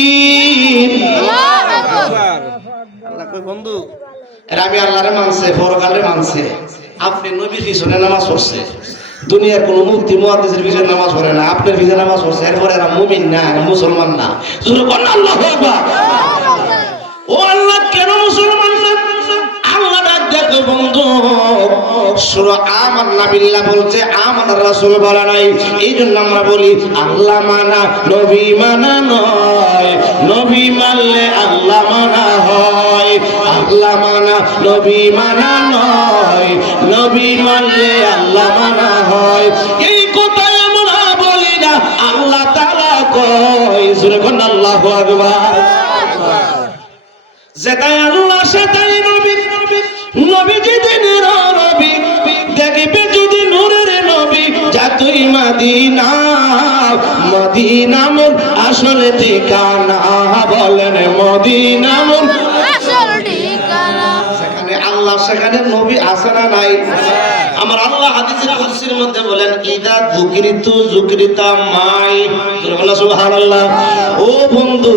বিমুমিনিন আল্লাহ কই বন্ধু এরা আমি আল্লাহরে মানছে পরকালে মানছে আপনি নবীর পিছনে নামাজ পড়ছে দুনিয়ার কোন মুফতি মুহাদ্দিসের পিছনে নামাজ পড়ে না আপনার পিছনে নামাজ পড়ছে এরপর এরা মুমিন না মুসলমান না জোরে বলেন আল্লাহু আকবার ও আল্লাহ কেন মুসলমান না আল্লাহ ডাক দেখো বন্ধু সূরা আমান্না বিল্লাহ বলছে আমানার রাসূল বলা নাই এইজন্য আমরা বলি আল্লাহ মানা নবী মানা নয় নবী মানলে আল্লাহ মানা হয় আল্লাহ মানা নবী মানা নয় নবী মানলে আল্লাহ মানা হয় এই কথা আমরা বলি না আল্লাহ তাআলা কয় সূরা কোন আল্লাহু আকবার যেটাই আল্লাহ সেটাই নবী নবী যেদিনের নবী দেখবে যদি নূরের নবী যতই মদিনা মদিনা মোর আসল ঠিকানা বলেন মদিনা মোর আসল ঠিকানা সেখানে আল্লাহ সেখানে নবী আছে না নাই আমার আল্লাহ হাদিসের কুদসির মধ্যে বলেন ইদা যুকরিতু যুকরিতা মাই সুবহানাল্লাহ ও বন্ধু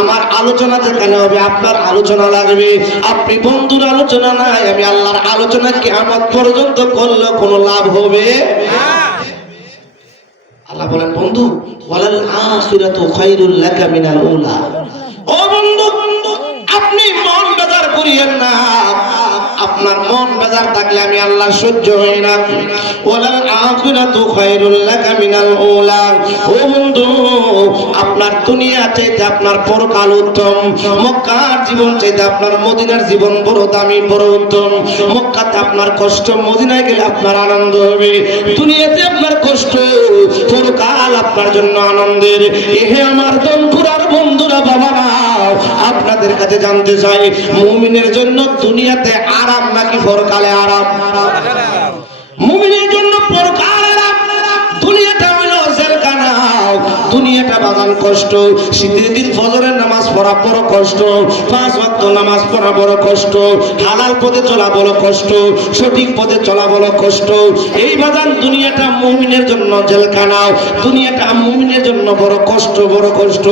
আমার আলোচনা যেখানে হবে আপনার আলোচনা লাগবে আপনি বন্ধুর আলোচনা নাই আমি আল্লাহর আলোচনা কিয়ামত পর্যন্ত করলে কোনো লাভ হবে না আল্লাহ বলেন বন্ধু ওয়ালাল আখিরাতু খায়রুল লাকা মিনাল উলা ও বন্ধু আপনি মন বেজার করিয়েন না আপনার মন বেজার থাকলে আমি আল্লাহ সহ্য হই না ওয়ালাল আখিরাতু খায়রুল লাকা মিনাল উলা ও বন্ধু আপনার দুনিয়া চাইতে আপনার পরকাল উত্তম মক্কার জীবন চাইতে আপনার মদিনার জীবন বড় দামি বড় উত্তম মক্কাতে আপনার কষ্ট মদিনায় গেলে আপনার আনন্দ হবে দুনিয়াতে আপনার কষ্ট পরকাল আপনার জন্য আনন্দের এহে আমার দমপুরার বন্ধুরা বাবারা আপনাদের কাছে জানতে চাই মুমিনের জন্য দুনিয়াতে আরাম নাকি পরকালে আরাম মুমিনের জন্য পরকালে আরাম দুনিয়াটা হলো জেলখানা দুনিয়াটা বাজান কষ্ট। শীতের দিন ফজরের নামাজ পড়া বড় কষ্ট, 5 ওয়াক্ত নামাজ পড়া বড় কষ্ট, হালাল পথে চলা বড় কষ্ট, সঠিক পথে চলা বড় কষ্ট। এই বাজান দুনিয়াটা মুমিনের জন্য জেলখানা, দুনিয়াটা মুমিনের জন্য বড় কষ্ট, বড় কষ্ট।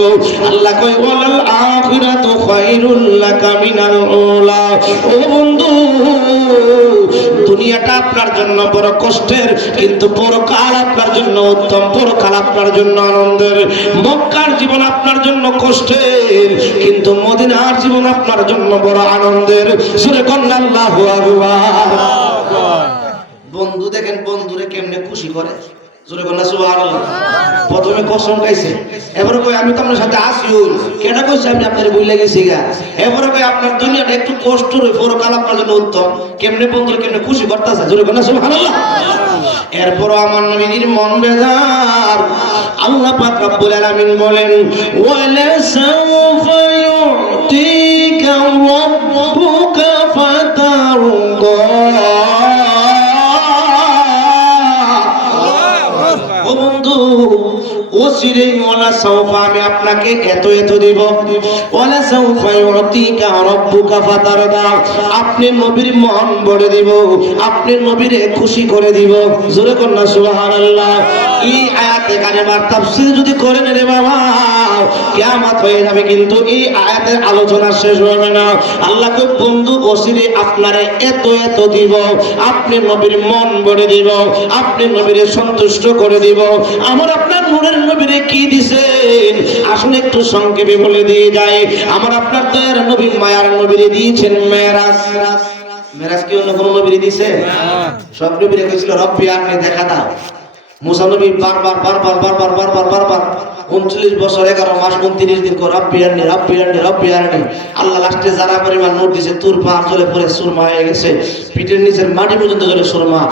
আল্লাহ কয় ওয়ালাল আখিরাতু খায়রুল লাকা মিনাল উলা। ও বন্ধু, দুনিয়াটা আপনার জন্য বড় কষ্টের, কিন্তু পরকাল আপনার জন্য উত্তম, পরকাল আপনার জন্য আনন্দের। মক্কার জীবন আপনার জন্য কষ্টের, কিন্তু মদিনার জীবন আপনার জন্য বড় আনন্দের। সুরে কন্যা আল্লাহু আকবার। বন্ধু দেখেন বন্ধুরে কেমনে খুশি করে, জোরে কন্যা সুবহানাল্লাহ। প্রথমে কসম খাইছে, এবারে কই আমি তো আপনার সাথে আসিও, কেডা কইছে আমি আপনারে বইলা গেছি গা। এবারে কই আপনার দুনিয়াটা একটু কষ্ট রে, পরকাল আপনার জন্য উত্তম। কেমনে বন্ধুরে কেমনে খুশি করতেছে, জোরে কন্যা সুবহানাল্লাহ। এরপর আমার নবীর মন বেজার। আল্লাহ পাক রব্বুল আলামিন বলেন ওয়ালা সাওফা ইউতিকা রাব্বুকা ফাতারদা। ও বন্ধু, ওসিরে ওয়ালা সাওফা, আমি আপনাকে এত এত দিব। ওয়ালা সাওফা ইউতিকা রাব্বুকা ফাতারদা, আপনি নবীর মন ভরে দিব, আপনি নবীরে খুশি করে দিব। জোরে কন্যা সুবহানাল্লাহ। এই আয়াতে কারিমার তাফসীর যদি করেন রে বাবা, কিয়ামত হয়ে যাবে, কিন্তু এই আয়াতের আলোচনা শেষ হবে না। আল্লাহ কয় বন্ধু ওসিরে আপনারে এত এত দিব, আপনি নবীর মন ভরে দিব, আপনি নবীরে সন্তুষ্ট করে দিব। আমার আপনার নূরের নবীরে কি দিবেন, আসলে একটু সংক্ষেপে বলে দিয়ে যায়। আমার আপনার দয়ার নবী মায়ার নবীরে দিয়েছেন মেরাজ। মেরাজ কি অন্য কোন নবীরে দিয়েছে? সব নবীরে কইছিল রব্বি আপনি দেখা দাও। মুসা নবী বারবার 39 বছর 11 মাস 29 দিন করে রব্বি আননি রব্বি আননি রব্বি আননি। আল্লাহ লাস্টে যারা পরিমাণ নোট দিয়েছে, তুর পাহাড় জলে পড়ে সুরমা হয়ে গেছে, পিঠের নিচের মাটি পর্যন্ত জলে সুরমা।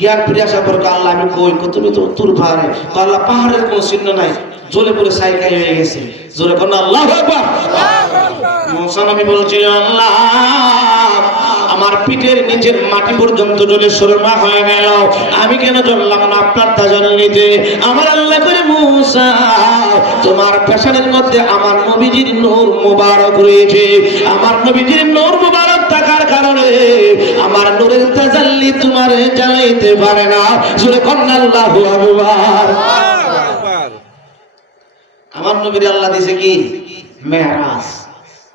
জ্ঞান ফিরে আসার পর আল্লাহ আমি কই, তুমি তো তুর পাহাড়ে, তো আল্লাহ পাহাড়ের কোনো চিহ্ন নাই, জলে পড়ে সাইকাই হয়ে গেছে। জোরে কোন আল্লাহু আকবার। মুসা নবী বলছিল আল্লাহ আমার পিঠের নিচের মাটি পর্যন্ত জলে সুরমা হয়ে গেল, আমি কেন জ্বললাম না আপনার তাজাল্লিতে? আমার আল্লাহ করে মুসা তোমার পেশানের মধ্যে আমার নবীজির নূর মুবারক রয়েছে, আমার নবীজির নূর মুবারক থাকার কারণে আমার নূরের তাজাল্লি তোমার জ্বালাইতে পারে না। জোরে কন্যা আল্লাহু আকবার। আমার নবীর আল্লাহ দিয়েছে কি মেরাজ।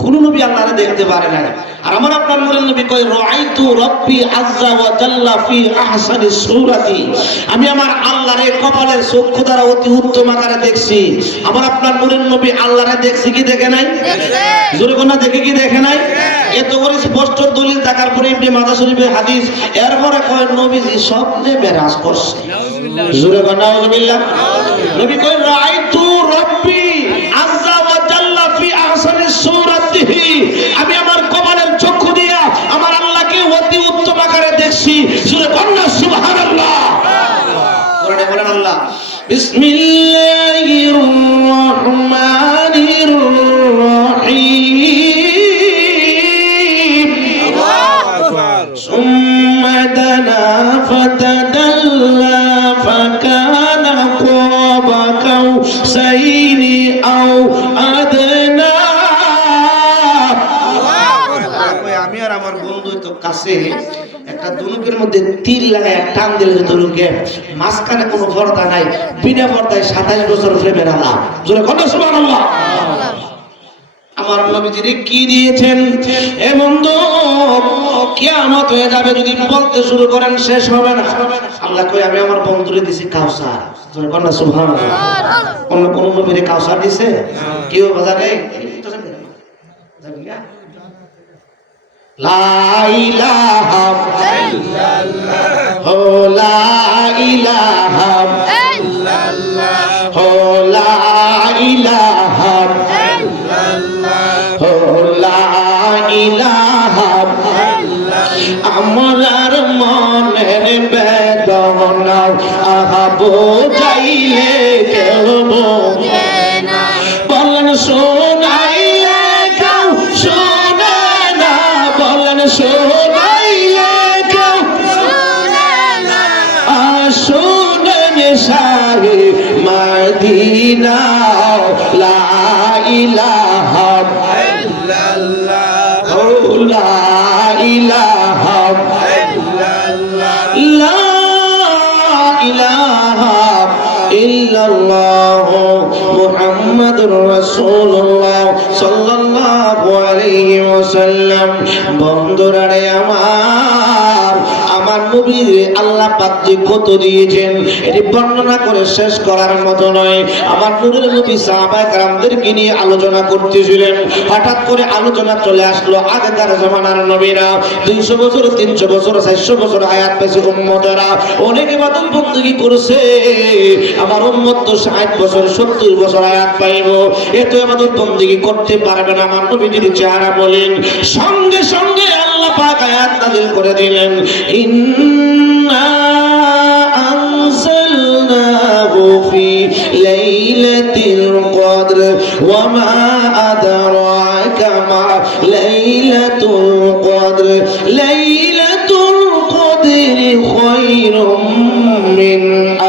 কোন নবী আল্লাহরে দেখতে পারে না। আর আমার আপনার নূরের নবী কয় রাআইতু রাব্বি আযজা ওয়া জাল্লা ফি আহসানি সূরাতি, আমি আমার আল্লাহরে কপালের চক্ষু দ্বারা অতি উত্তম আকারে দেখছি। আমার আপনার নূরের নবী আল্লাহরে দেখছি কি দেখে নাই? দেখেছে। জোরে কোন দেখে কি দেখে নাই? এত করে স্পষ্ট দলিল থাকার পরে ইবনে মাজাহ শরীফে হাদিস, এরপরে কয় নবীজি স্বপ্নে মেরাজ করছে। নাউযুবিল্লাহ। জোরে কোন নাউযুবিল্লাহ। নবী কয় রাআইতু রাব্বি আযজা ওয়া জাল্লা ফি আহসানি সূরাতিহি, আমি আমার কপালের চক্ষু দিয়া আমার আল্লাহকে অতি উত্তম আকারে দেখছি। জোরে কন্যা সুবহানাল্লাহ। কোরআনে বলেন আল্লাহ বিসমিল্লাহির রহমানির রহিম। আল্লাহু আকবার। সুম্মা দানা ফাতাদাল্লা ফাকানা কাবা কাউসাইনি আও আদনা। আমি আর আমার বন্ধু তো কাছে একটা দুলুকের মধ্যে তীর লাগায় টান দিলে দুলুকে, মাঝখানে কোনো পর্দা নাই, বিনা পর্দায় 27 বছর প্রেমের আলাপ। জোরে কন্যা সুবহানাল্লাহ। আমার নবীজিরে কি দিয়েছেন এ বন্ধু, কিয়ামত হয়ে যাবে যদি বলতে শুরু করেন শেষ হবে না। আল্লাহ কই আমি আমার বন্ধুরে দিছি কাউসার। জোরে কন্যা সুবহানাল্লাহ। অন্য কোন নবীরে কাউসার দিছে? কেউ বাজারে লা ইলাহা ইল্লাল্লাহ ও লা ইলাহা ইল্লাল্লাহ ও লা ইলাহা ইল্লাল্লাহ ও লা ইলাহা ইল্লাল্লাহ। আমার মনের বেদনা আহাবো যাইলে কেউ বোঝে না, বলেন শোনাইলে কেউ শোনে না, বলেন শোনাইলে কেউ শোনে না। আসুন শাহে মদিনা রাসূলুল্লাহ সাল্লাল্লাহু আলাইহি ওয়াসাল্লাম। বন্ধুরা রে আমার নবীর আল্লাহ পাক যে কত দিয়েছেন এটি বর্ণনা করে শেষ করার মতো নয়। আমার নূরের নবী সাহাবায়ে কেরামদেরকে নিয়ে আলোচনা করতেছিলেন, হঠাৎ করে আলোচনা চলে আসলো আগেকার জামানার নবীরা 200 বছর 300 বছর 400 বছর হায়াত পেয়েছে, উম্মতেরা অনেক ইবাদত বندگی করেছে। আমার উম্মত তো 60 বছর 70 বছর হায়াত পাইব, এত ইবাদত বندگی করতে পারবে না। আমার নবীজির চেহারা বলেন, সঙ্গে সঙ্গে আল্লাহ পাক আয়াত নাযিল করে দিলেন, ইন্না আনজালনাহু ফি লাইলাতিল কদর ওয়া মা আদরাকা মা লাইলাতুল কদর লাইলাতুল কদরি খায়রুম মিন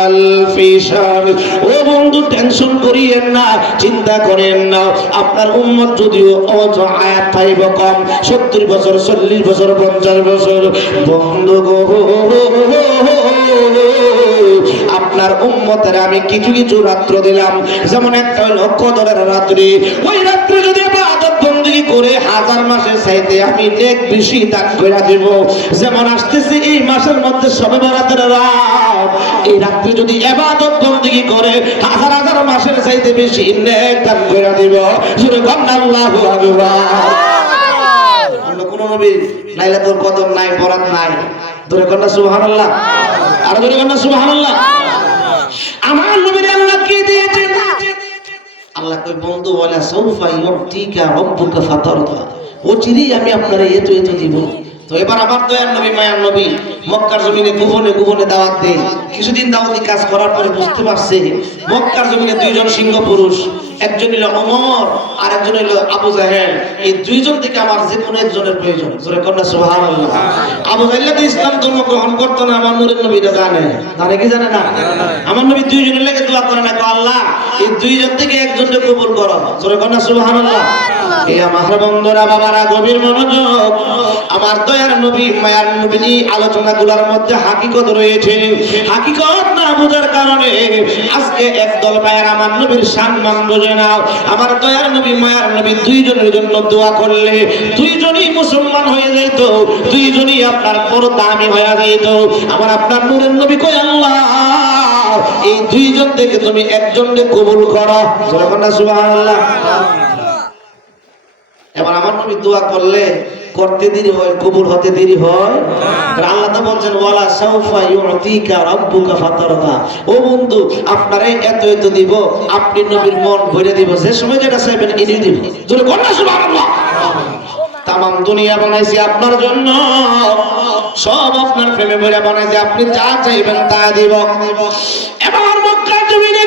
আলফি শাহর। ও বন্ধু, টেনশন করিয়েন না, চিন্তা করেন না। আপনার উম্মত যদিও আয়াত পাইব কম, 70 বছর 40 বছর 50 বছর, বন্ধু গো আপনার উম্মতের আমি কিছু কিছু রাত্র দিলাম। যেমন একটা হলো কদরের রাত্রি, ওই রাত্রে যদি ইবাদত বندگی করে 1000 মাসের চাইতে আমি নেক বেশি দান করে দেব। যেমন আসতেছে এই মাসের মধ্যে শবে বরাতের রাত, এই রাত্রে যদি ইবাদত বندگی করে 1000 মাসের চাইতে বেশি নেক দান করে দেব। সুরে আল্লাহু আকবার। অন্য কোন নবী লাইলাতুল কদর নাই, বরাত নাই, ধরে কন্যা সুবহানাল্লাহ, আর ধরে কন্যা সুবহানাল্লাহ। আমার নবীর আল্লাহ কি দিয়েছেন? আল্লাহ কই বন্ধু বলে সাউফা ইউতিকা রাব্বুকা ফাতারদা, ও চিরি আমি আপনারে এত এত দিব। তো এবার আমার দয়ার নবী মায়ার নবী মক্কার জমিনে গোপনে গোপনে দাওয়াত দেয়। কিছুদিন দাওয়াতি কাজ করার পরে বুঝতে পারছে মক্কার জমিনে দুইজন সিংহ পুরুষ, একজন হলো ওমর আর একজন হলো আবু জাহেল, এই দুইজন থেকে আমার যে কোনো একজনের প্রয়োজন। জোরে কন্যা সুবহানাল্লাহ। আবু জাহেল তো ইসলাম ধর্ম গ্রহণ করতো না, আমার নূরের নবী এটা জানে কি জানে না? আমার নবী দুইজনের লাগে দোয়া করে না, আল্লাহ এই দুইজন থেকে একজনকে কবুল করো। জোরে কন্যা সুবহানাল্লাহ। এই আমার বন্ধুরা বাবারা গভীর মনোযোগ, আমার দয়ার নবী মায়ার নবীর আলোচনাগুলোর মধ্যে হাকিকত রয়েছে। হাকিকত না বোঝার কারণে আজকে একদল মায়ার আমার নবীর সম্মান বোঝে না। আমার দয়ার নবী মায়ার নবী দুইজনের জন্য দোয়া করলে দুইজনই মুসলমান হয়ে যেত, দুইজনই আপনার বড় দামি হয়ে যেত। আমার আপনার নূরের নবী কই, আল্লাহ এই দুইজন থেকে তুমি একজনকে কবুল করো। সুবহানাল্লাহ। এবার আমার নবী দোয়া করলে করতে দেরি হয়, কবুল হতে দেরি হয়। আল্লাহ তো বলছেন ওয়ালা সাউফা ইউতিকা রাব্বুকা ফাতারদা, ও বন্ধু আপনারে এত এত দিব, আপনি নবীর মন ভরে দিব, যে সময় যেটা চাইবেন এনে দিব। জোরে বলুন সুবহানাল্লাহ। তামাম দুনিয়া বানাইছি আপনার জন্য, সব আপনার প্রেমে ভরে বানাইছি, আপনি যা চাইবেন তা দিব। এবার মক্কার জমিনে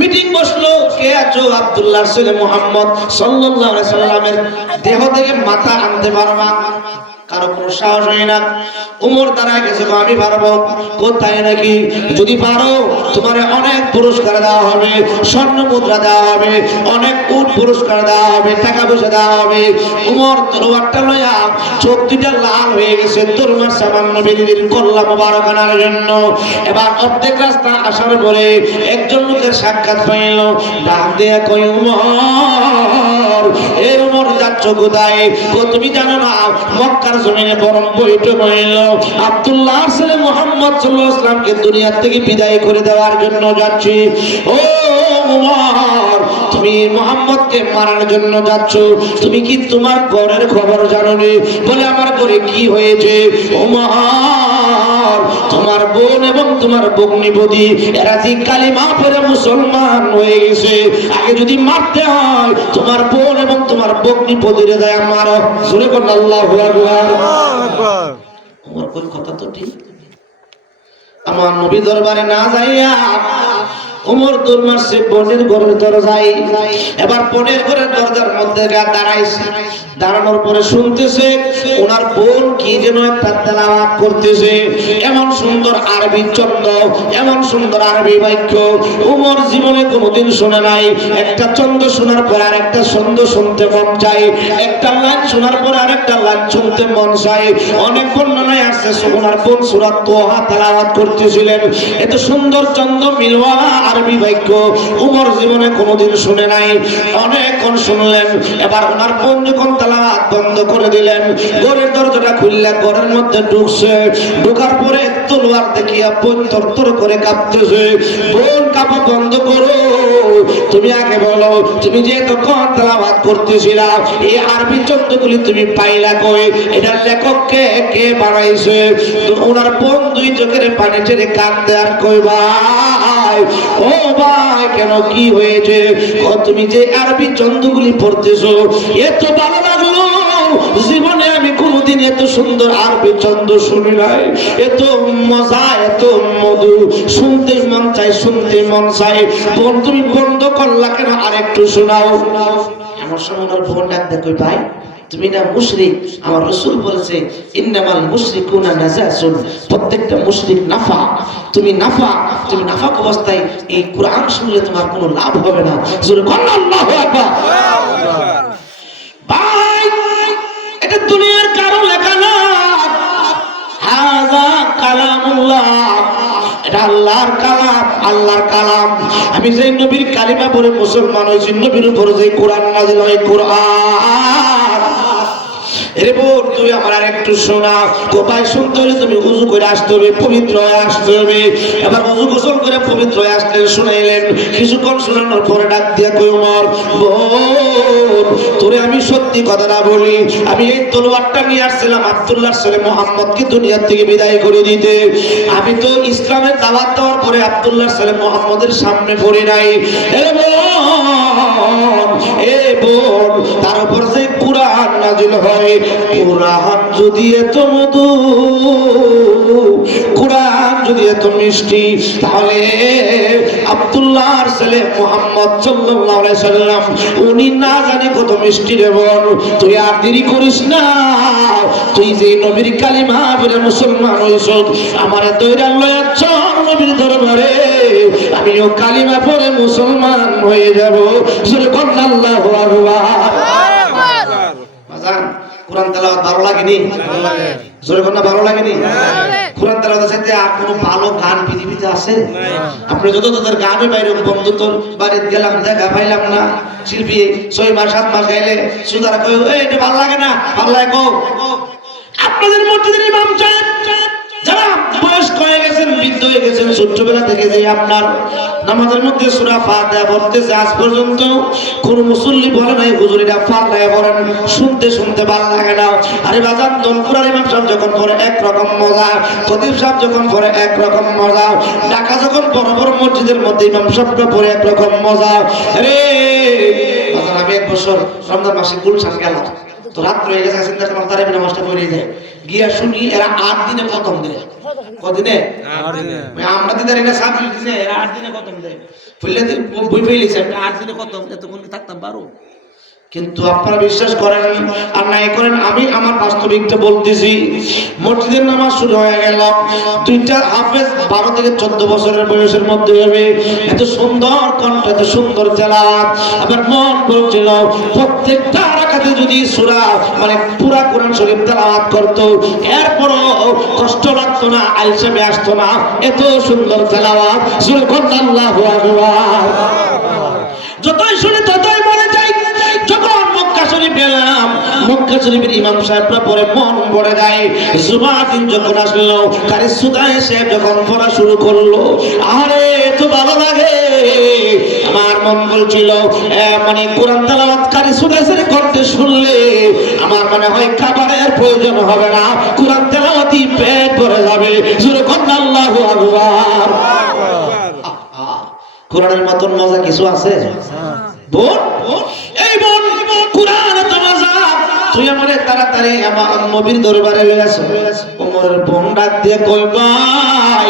মিটিং বসলো, কে আছো? আব্দুল্লাহর ছেলে মুহাম্মদ সাল্লাল্লাহু আলাইহি সাল্লামের দেহ থেকে মাথা আনতে পারবা? কারো কোনো সাহস হয় না। উমর দাঁড়ায় গেছে, আমি পারবো। কোথায় নাকি? যদি পারো তোমার অনেক পুরস্কার দেওয়া হবে, স্বর্ণ মুদ্রা দেওয়া হবে, অনেক উট পুরস্কার দেওয়া হবে, টাকা পয়সা দেওয়া হবে। উমর তরবারটা লইয়া চোখ দুইটা লাল হয়ে গেছে, তোর মার সামান্য বেদির কল্লা মোবারক আনার জন্য। এবার অর্ধেক রাস্তা আসার পরে একজন লোকের সাক্ষাৎ পাইল, ডাক দেয়া কই, উমর এ উমর যাচ্ছ কোথায়? তুমি জানো না মক্কার জমিনে বরং বৈঠক হইল, আব্দুল্লাহর ছেলে মুহাম্মদ সাল্লাল্লাহু আলাইহি ওয়াসাল্লামকে দুনিয়া থেকে বিদায় করে দেওয়ার জন্য যাচ্ছি। ও উমর, তুমি মুহাম্মদকে মারার জন্য যাচ্ছ, তুমি কি তোমার ঘরের খবর জানো নি? বলে আমার ঘরে কি হয়েছে? উমর, তোমার বোন এবং তোমার ভগ্নিপতি এরা যে কালিমা পড়ে মুসলমান হয়ে গেছে, আগে যদি মারতে হয় তোমার বোন এবং তোমার ভগ্নিপতিরে দেয় মারো। শুনে কোন আল্লাহু আকবার। ওমর কোন কথা তো ঠিক। আমার নবী দরবারে না যাইয়া ওমর দৌড় মারছে বোনের ঘরের দরজায়। এবার বোনের ঘরের দরজার মধ্যে দাঁড়াইছে, দাঁড়ানোর পরে শুনতেছে ওনার বোন কি যেন একটা তেলাওয়াত করতেছে। এমন সুন্দর আরবি ছন্দ, এমন সুন্দর আরবি বাক্য ওমর জীবনে কোনোদিন শুনে নাই। একটা ছন্দ শোনার পর আর একটা ছন্দ শুনতে মন চায়, একটা লাইন শোনার পর আর একটা লাইন শুনতে মন চায়। অনেক বর্ণনায় আসছে ওনার বোন সূরা তোহা তেলাওয়াত করতেছিলেন। এত সুন্দর ছন্দ মিলওয়ালা আরবি বাক্য উমর জীবনে কোনোদিন শুনে নাই। অনেকক্ষণ শুনলেন, এবার ওনার বোন যখন তেলাওয়াত বন্ধ করে দিলেন, ঘরের দরজাটা খুললে ঘরের মধ্যে ঢুকছে। ঢোকার পরে তলোয়ার দেখিয়া বোন তরতর করে কাঁপতেছে। বোন, কাঁপা বন্ধ করো, তুমি আগে বলো, তুমি যে তখন তেলাওয়াত করতেছিলা এই আরবি শব্দগুলি তুমি পাইলা কই? এটার লেখক কে, কে বানাইছে? তো ওনার বোন দুই চোখের পানি ছেড়ে কাঁদতে আর কই, ভাই ও ভাই, কেন কি হয়েছে? তুমি যে আরবি ছন্দগুলি পড়তেছো এত ভালো লাগলো, জীবনে আমি কোনোদিন এত সুন্দর আরবি ছন্দ শুনি নাই। এত মজা, এত মধু, শুনতে মন চাই, শুনতে মন চাই। বোন, তুমি বন্ধ করলা কেন? আরেকটু শোনাও। আমার সময় বোন ডাক দেখো, ভাই তুমি না মুশরিক, আমার রাসূল বলেছে ইন্নামাল মুশরিকুনা নাজাসুন, প্রত্যেকটা মুশরিক নাফা। তুমি নাফা, তুমি নাফাক অবস্থায় এই কোরআন শুনলে তোমার কোনো লাভ হবে না। জোরে বলো আল্লাহু আকবার। ভাই, এটা দুনিয়ার কারো লেখা না, হাযা কালামুল্লাহ, এটা আল্লাহর কালাম, আল্লাহর কালাম। আমি যে নবীর কালিমা পড়ে মুসলমান হয়েছি, নবীর উপর যে কোরআন নাযিল হয়, কোরআন। এরে বোন, তুই আমার আর একটু শোনা। কোথায় শুনতে হলে তুমি উযু করে আসতে হবে, পবিত্র হয়ে আসতে হবে। এবার উযু গোসল করে পবিত্র হয়ে আসলে শুনাইলেন। কিছুক্ষণ শোনানোর পরে ডাক দিয়া কই, ওমর বোন, তোরে আমি সত্যি কথাটা বলি, আমি এই তলোয়ারটা নিয়ে আসছিলাম আব্দুল্লাহর ছেলে মুহাম্মদকে দুনিয়া থেকে বিদায় করে দিতে। আমি তো ইসলামের দাওয়াত দেওয়ার পরে আব্দুল্লাহর ছেলে মুহাম্মদের সামনে পড়ি নাই। এরে বোন, এ বোন, তার উপর যে কোরআন নাযিল হয়, কোরআন যদি এত মধু, কোরআন যদি এত মিষ্টি, তাহলে আব্দুল্লাহর ছেলে মুহাম্মদ সাল্লাল্লাহু আলাইহি সাল্লাম উনি না জানি কত মিষ্টি রে বোন। তুই আর দেরি করিস না, তুই যে নবীর কালিমা পড়ে মুসলমান হইছ, আমারে দইরা লয়া চল নবীর দরবারে, আমিও কালিমা পড়ে মুসলমান হয়ে যাব। জোরে বল আল্লাহু আকবার। বাজান, কোরআন তেলাওয়াত ভালো লাগেনি? জোরে বল না, ভালো লাগেনি? কোরআন তেলাওয়াতের সাথে আর কোনো ভালো গান পৃথিবীতে আছে? আপনি যত তাদের গানে বাইরে বন্ধু, তোর বাড়িতে গেলাম, দেখা পাইলাম না, শিল্পী 6 মাস 7 মাস গাইলে সুদারা কই, এটা ভালো লাগে না, ভালো লাগে কো। আপনাদের মসজিদের ইমাম সাহেব যারা বয়স্ক হয়ে গেছেন, বৃদ্ধ হয়ে গেছেন, ছোট্টবেলা থেকে যে আপনার নামাজের মধ্যে সূরা ফাতিহা পড়তেছে, আজ পর্যন্ত কোন মুসল্লি বলে নাই হুজুর এটা ফাতিহা পড়েন, শুনতে শুনতে ভালো লাগে না। আরে বাজান, দনকুরার ইমাম সাহেব যখন পড়ে একরকম মজা, খতিব সাহেব যখন পড়ে একরকম মজা, ঢাকা যখন বড় বড় মসজিদের মধ্যে ইমাম সাহেবরা পড়ে একরকম মজা। আরে বাজান, আমি এক বছর রমজান মাসে গুলশান গেলাম, তো রাত হয়ে গেছে, চিন্তা করলাম তারাবি নামাজটা পড়ে যায়, গিয়া শুনি এরা 8 দিনে খতম দেয়। কদিনে? 8 দিনে। আমরা দিদারি না 7 দিনে, এরা 8 দিনে খতম দেয়। ফুললে বই ফেলেছে 8 দিনে খতম, এতক্ষণ থাকতাম পারো। কিন্তু আপনারা বিশ্বাস করেন আর নাই করেন, আমি আমার বাস্তবিকটা বলতেছি। মসজিদের নামাজ শুরু হয়ে গেল, দুইটা হাফেজ 12 থেকে 14 বছরের বয়সের মধ্যে হবে, এত সুন্দর কণ্ঠ, এত সুন্দর তেলাওয়াত। আবার মন বলছিল প্রত্যেকটা রাকাতে যদি সূরা মানে পুরা কোরআন শরীফ তেলাওয়াত করতো, এরপরও কষ্ট লাগতো না, আলসেমে আসতো না, এত সুন্দর তেলাওয়াত। সুবহানাল্লাহু আকবার। যতই শুনি ততই মনে চাই। যখন মক্কা শরীফ গেলাম, মক্কা শরীফের ইমাম সাহেবরা পরে মন পড়ে যায়। জুমার দিন যখন আসলো, কারি সুদাই সাহেব যখন পড়া শুরু করলো, আরে এত ভালো লাগে। আমার মন বলছিল মানে কোরআন তেলাওয়াত কারি সুদাই সাহেব করতে শুনলে আমার মনে হয় খাবারের প্রয়োজন হবে না, কোরআন তেলাওয়াতই পেট ভরে যাবে। জোরে বলেন আল্লাহু আকবার। কোরআনের মতন মজা কিছু আছে? বোন, এই বোন, কোরআন এত মজা, তুই আমারে তাড়াতাড়ি আমার নবীর দরবারে লয়ে আসো। ওমরের বোন ডাক দিয়ে কই, ভাই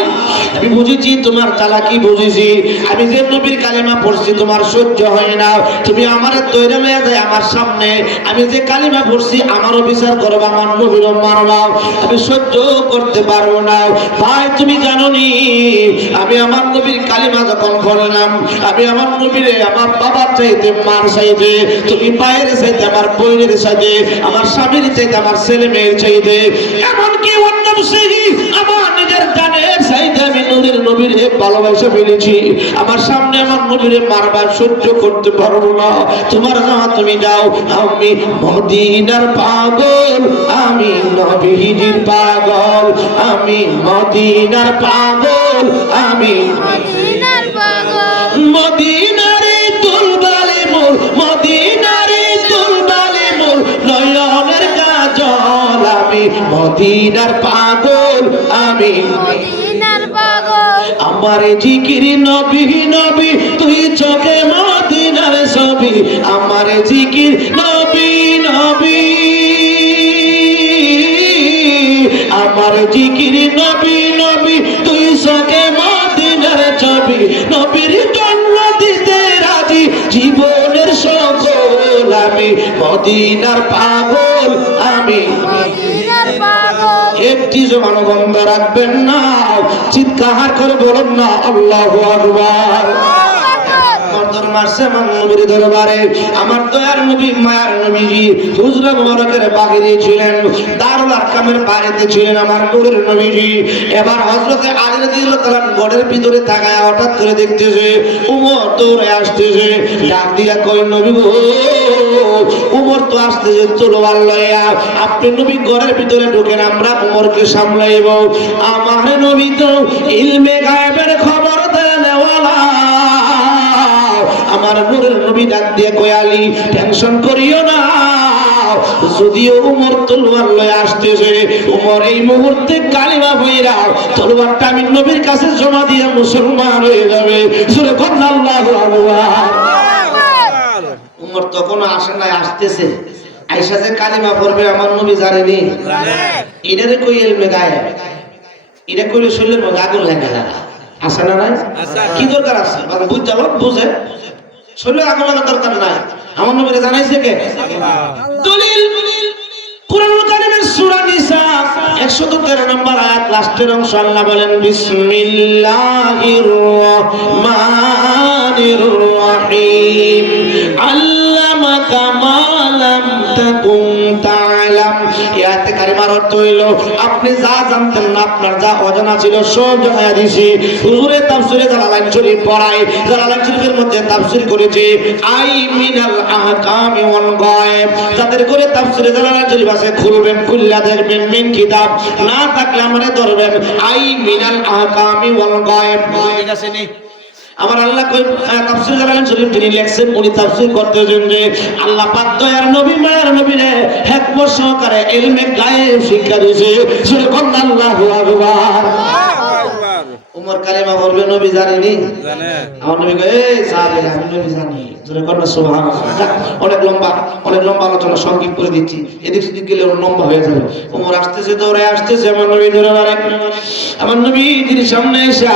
আমি বুঝেছি তোমার চালাকি, বুঝেছি আমি যে নবীর কালিমা পড়ছি তোমার সহ্য হয় না, তুমি আমারে দইরা লয়ে যায় আমার সামনে, আমি যে কালিমা পড়ছি আমারও বিচার করবা, আমার নবীরও মারবা, আমি সহ্য করতে পারবো না। ভাই তুমি জানো নি, আমি আমার নবীর কালিমা যখন পড়লাম, আমি আমার নবীরে আমার বাবার চাইতে, মার চাইতে, তুমি পায়ের চাইতে, আমার বইয়ের চাইতে, আমার স্বামীর চাইতে, আমার ছেলে মেয়ের চাইতে, এমনকি অন্য আমার নিজের জানের চাইতে আমি নবীর নূরের নবীরে ভালোবাসা ফেলেছি, আমার সামনে আমার নবীরে মারবার সহ্য করতে পারবো না, তোমার না তুমি যাও, আমি মদিনার পাগল, আমি নবীজির পাগল, আমি মদিনার পাগল, আমি মদিনার পাগল, মদিনারে তুলবালে মোর, মদিনারে তুলবালে মোর নয়নের কাজল, আমি মদিনার পাগল, আমি মদিনার পাগল, আমার জিকির নবী নবী তুই চোখে মদিনার ছবি, আমার জিকির নবী নবী, আমার জিকির নবী নবী তুই চোখে মদিনার ছবি, নবীর জন্য দিতে রাজি জীবনের সকল, আমি মদিনার পাগল, আমি মদিনার পাগল। একটি জবান বন্ধ রাখবেন না, চিৎকার করে বলুন না আল্লাহু আকবার। দরবারে আমার দয়ার নবী মায়ার নবীজি হুজরা মুবারকের বাহিরে ছিলেন, দারুল আরকামের বাড়িতে ছিলেন আমার নূরের নবীজি। এবার হযরতে আলী রাদিয়াল্লাহু তাআলা গড়ের ভিতরে তাকায় হঠাৎ করে দেখতেছে উমর দৌড়ে আসতেছে, ডাক দিয়া কই নবী গো, উমর তো আসতেছে তলোয়ার লইয়া, আপনি নবী গড়ের ভিতরে ঢোকেন, আমরা উমরকে সামলাইব। আমার নবী তো ইলমে গায়েবের খবর দেওয়ালা, আমার নূরের নবী ডাক দিয়ে কই আলী টেনশন করিও না, যদিও উমর তলোয়ার লয়ে আসতেছে, উমর এই মুহূর্তে কালিমা পড়া তলোয়ারটা আমি নবীর কাছে জমা দিয়ে মুসলমান হয়ে যাবে। সুরে বলেন আল্লাহু আকবার। উমর তখন আসে নাই, আসতেছে, আয়েশা যে কালিমা পড়বে আমার নবী জানেনি, এটারে কই ইলমে গায়েব, এটা কইলে শরীরের মধ্যে আগুন লাগে না, আসে না নাই? কি দরকার আছে বুঝতে বুঝে শরীরে আগুন লাগার দরকার নাই, আমার নবীরে জানাইছে কে? দলিল কুরআনুল কারীমের সূরা নিসা 113 নম্বর আয়াত লাস্টের অংশ আল্লাহ বলেন বিসমিল্লাহির রহমানির রহিম আল্লামাকা মা লাম তাকুন তা'লাম। এই আয়াতে কারিমার অর্থ হইল আপনি যা জানতেন না, আপনার যা অজানা ছিল সব জানাইয়া দিয়েছি। হুজুরে তাফসীরে জালালাইন শরীফ পড়ায়, জালালাইন শরীফের মধ্যে তাফসীর করেছে আই মিনাল আহকামি ওয়াল গায়ব, যাদের করে তাফসীরে জালালাইন শরীফ আছে খুলবেন, খুললা দেখবেন মেন কিতাব, না থাকলে আমারে ধরবেন আই মিনাল আহকামি ওয়াল গায়ব। ঠিক আছে নি? আমার আল্লাহ কই তাফসীর জালালাইন শরীফ যিনি লিখছেন উনি তাফসীর করতেছেন যে আল্লাহ পাক দয়ার নবী মায়ের নবীরে হিকমত সহকারে ইলমে গায়েব শিক্ষা দিয়েছে। সুবহান আল্লাহু আকবার। উমর কালিমা পড়বে নবী জানেনি, জানে। আমার নবী কই এই সাহাবী আমি নবী জানি, জোরে করো সুবহানাল্লাহ। অনেক লম্বা আলোচনা সংক্ষেপ করে দিচ্ছি, এদিক সেদিক গেলে লম্বা হয়ে যাবে। উমর আসতেছে, দৌড়ে আসতেছে, আমার নবী ধরে আমার নবীর সামনে এসে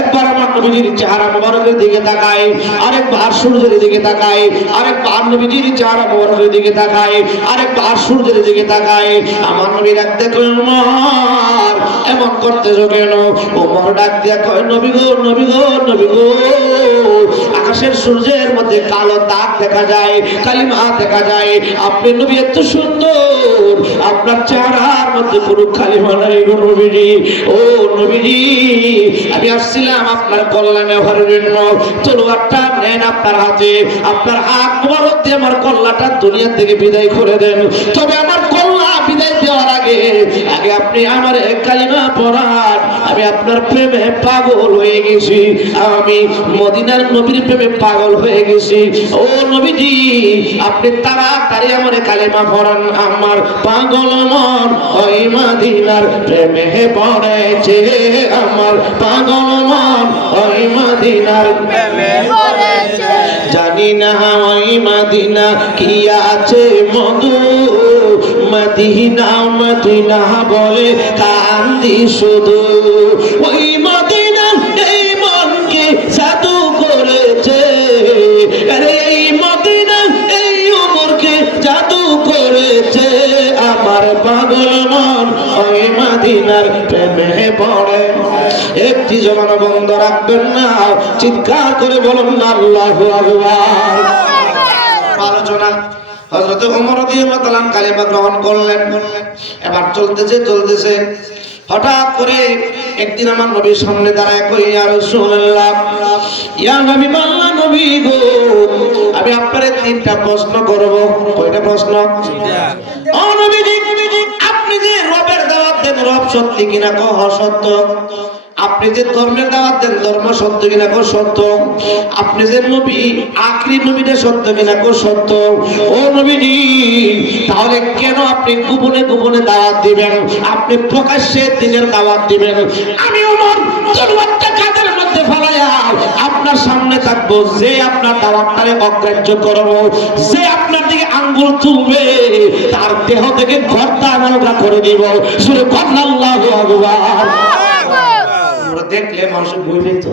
একবার আমার নবীর চেহারা মুবারকের দিকে তাকায়, আরেকবার সূর্যের দিকে তাকায়, আরেকবার নবীর চেহারা মুবারকের দিকে তাকায়, আরেকবার সূর্যের দিকে তাকায়। আমার নবী ডাক দেখো উমর এমন করতেছো কেন? উমর ডাক দিয়া কয় নবী গো, নবী গো, নবী গো, আকাশের সূর্যের মধ্যে কালো দাগ দেখা যায়, কালিমা দেখা যায়, আপনি নবী এত সুন্দর, আপনার চেহারার মধ্যে কোনো কালিমা নাই গো নবীজি। ও নবীজি আমি আসছিলাম আপনার কল্যাণে হওয়ার জন্য, তলোয়ারটা নেন আপনার হাতে, আপনার হাত মোবারক দিয়ে আমার কল্যাণটা দুনিয়া থেকে বিদায় করে দেন। তবে আমার কল্যাণ বিদায় দেওয়ার আগে আপনি আমার কালিমা পড়ান, আমি আপনার প্রেমে পাগল হয়ে গেছি, আমি মদিনার নবীর প্রেমে পাগল হয়ে গেছি। ও নবীজি আপনি তাড়াতাড়ি আমার কালিমা পড়ান, আমার পাগল মন ওই মদিনার প্রেমে পড়েছে, আমার পাগল মন ওই মদিনার প্রেমে পড়েছে। জানি না ওই মদিনা কি আছে মধু, মদিনা মদিনা বলে কান্দি শুধু, ওই মদিনা এই মনকে জাদু করেছে, এই মদিনা এই উমরকে জাদু করেছে, আমার পাগল মন ওই মদিনার প্রেমে পড়ে। একটি জবান বন্ধ রাখবেন না, চিৎকার করে বলুন না আল্লাহু আকবার। আলোচনা হযরত ওমর রাদিয়াল্লাহু তাআলা কালিমা গ্রহণ করলেন। এবার চলতেছে হঠাৎ করে একদিন আমার নবীর সামনে দাঁড়ায় কই, ইয়া রাসূলুল্লাহ, ইয়া হাবিবাল্লাহ, নবী গো, আমি আপনারে তিনটা প্রশ্ন করব। কয়টা প্রশ্ন? ও নবীজি, আপনি যে রবের দাওয়াত দেন, রব সত্যি কিনা কহ সত্য। আপনি যে ধর্মের দাওয়াত দেন, ধর্ম সত্য কিনা কো সত্য। আপনি যে নবী, আখরি নবীটা সত্য কিনা কো সত্য। ও নবীজি, তাহলে কেন আপনি গোপনে গোপনে দাওয়াত দিবেন? আপনি প্রকাশ্যে দিনের দাওয়াত দিবেন। আমি ওমর তরবারটা কাঁধের মধ্যে ফেলাইয়া আপনার সামনে থাকবো, যে আপনার দাওয়াতটারে অগ্রাহ্য করব, যে আপনার দিকে আঙ্গুল তুলবে, তার দেহ থেকে গর্দা আলাদা করে দিব। সুরে আল্লাহু আকবার। দেখলে মানুষের বই নিত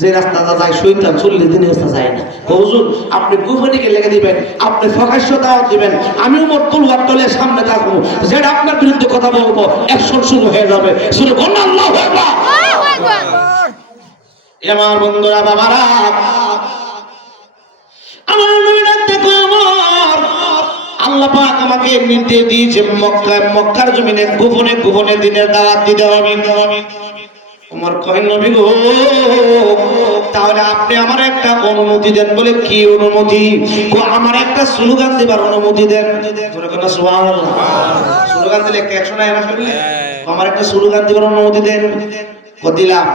যে রাস্তাটা যায় শৈতান 40 দিনে রাস্তা যায় না। হুজুর, আপনি গোপনীকে লেগে দিবেন, আপনি প্রকাশ্য দাওয়াত দিবেন, আমি ওমর তলোয়ার তলে সামনে থাকবো, যেটা আপনার বিরুদ্ধে কথা বলবো অ্যাকশন শুরু হয়ে যাবে। শুরু করুন আল্লাহু আকবার। আমার বন্ধুরা, বাবারা, আমার নবীরা দেখো, আমার আল্লাহ পাক আমাকে নির্দেশ দিয়েছে মক্কার জমিনে গোপনে গোপনে দিনের দাওয়াত দিতে হবে। ওমর কয়, নবী গো, তাহলে আপনি আমার একটা অনুমতি দেন। বলে কি অনুমতি? আমার একটা স্লোগান দেবার অনুমতি দেন। সুবহানাল্লাহ। স্লোগান দিলে একশো নাই না? আমার একটা স্লোগান দেবার অনুমতি দেন। দিলাম।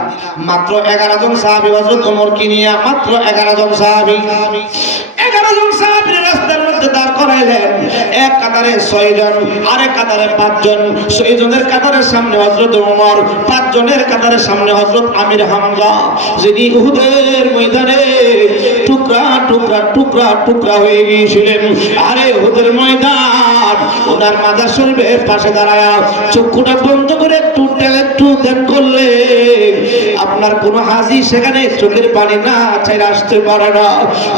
মাত্র 11 জন সাহাবী, হযরত ওমর কি নিয়া মাত্র 11 জন সাহাবী, 11 জন সাহাবী রাস্তার মধ্যে দাঁড় করাইলেন। এক কাতারে 6 জন, আরেক কাতারে 5 জন। 6 জনের কাতারের সামনে হযরত ওমর, 5 জনের কাতারের সামনে হযরত আমির হামজা, যিনি উহুদের ময়দানে টুকরা টুকরা টুকরা টুকরা হয়ে গিয়েছিলেন। আরে উহুদের ময়দান, ওনার মাজার শরীফের পাশে দাঁড়ায়া চক্ষুটা বন্ধ করে একটু দেন করলে আপনার কোন হাজি সেখানে চোখের পানি না চাই আসতে পারে না।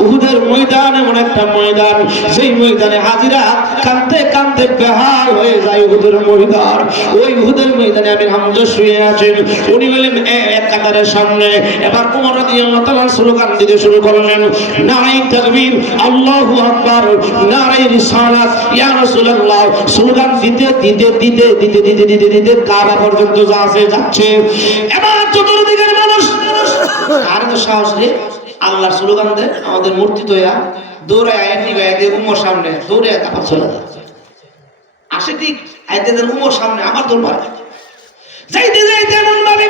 উহুদের ময়দান এমন একটা ময়দান, সেই ময়দানে হাজিরা কাঁদতে কাঁদতে বেহাল হয়ে যায়। উহুদের ময়দান, ওই উহুদের ময়দানে আমির হামজা শুয়ে আছেন। উনি বলেন এক কাতারের সামনে। এবার ওমর রাদিয়াল্লাহু তাআলা স্লোগান দিতে শুরু করলেন, নারায়ে তাকবীর, আল্লাহু আকবার, নারায়ে রিসালাত, ইয়া রাসূলুল্লাহ। স্লোগান দিতে দিতে দিতে দিতে দিতে দিতে দিতে কাবা পর্যন্ত যাচ্ছে। এবার চতুর্দিকের মানুষ, আর তো সাহস নেই আল্লাহর স্লোগান দেয়, আমাদের মূর্তি তৈয়া দৌড়ায় আয়াতি গায়ে উমর সামনে দৌড়ে কাপড় চলে যাচ্ছে। আসে ঠিক আয়াতের উমর সামনে আমার দরবার যাইতে যাইতে এমন ভাবে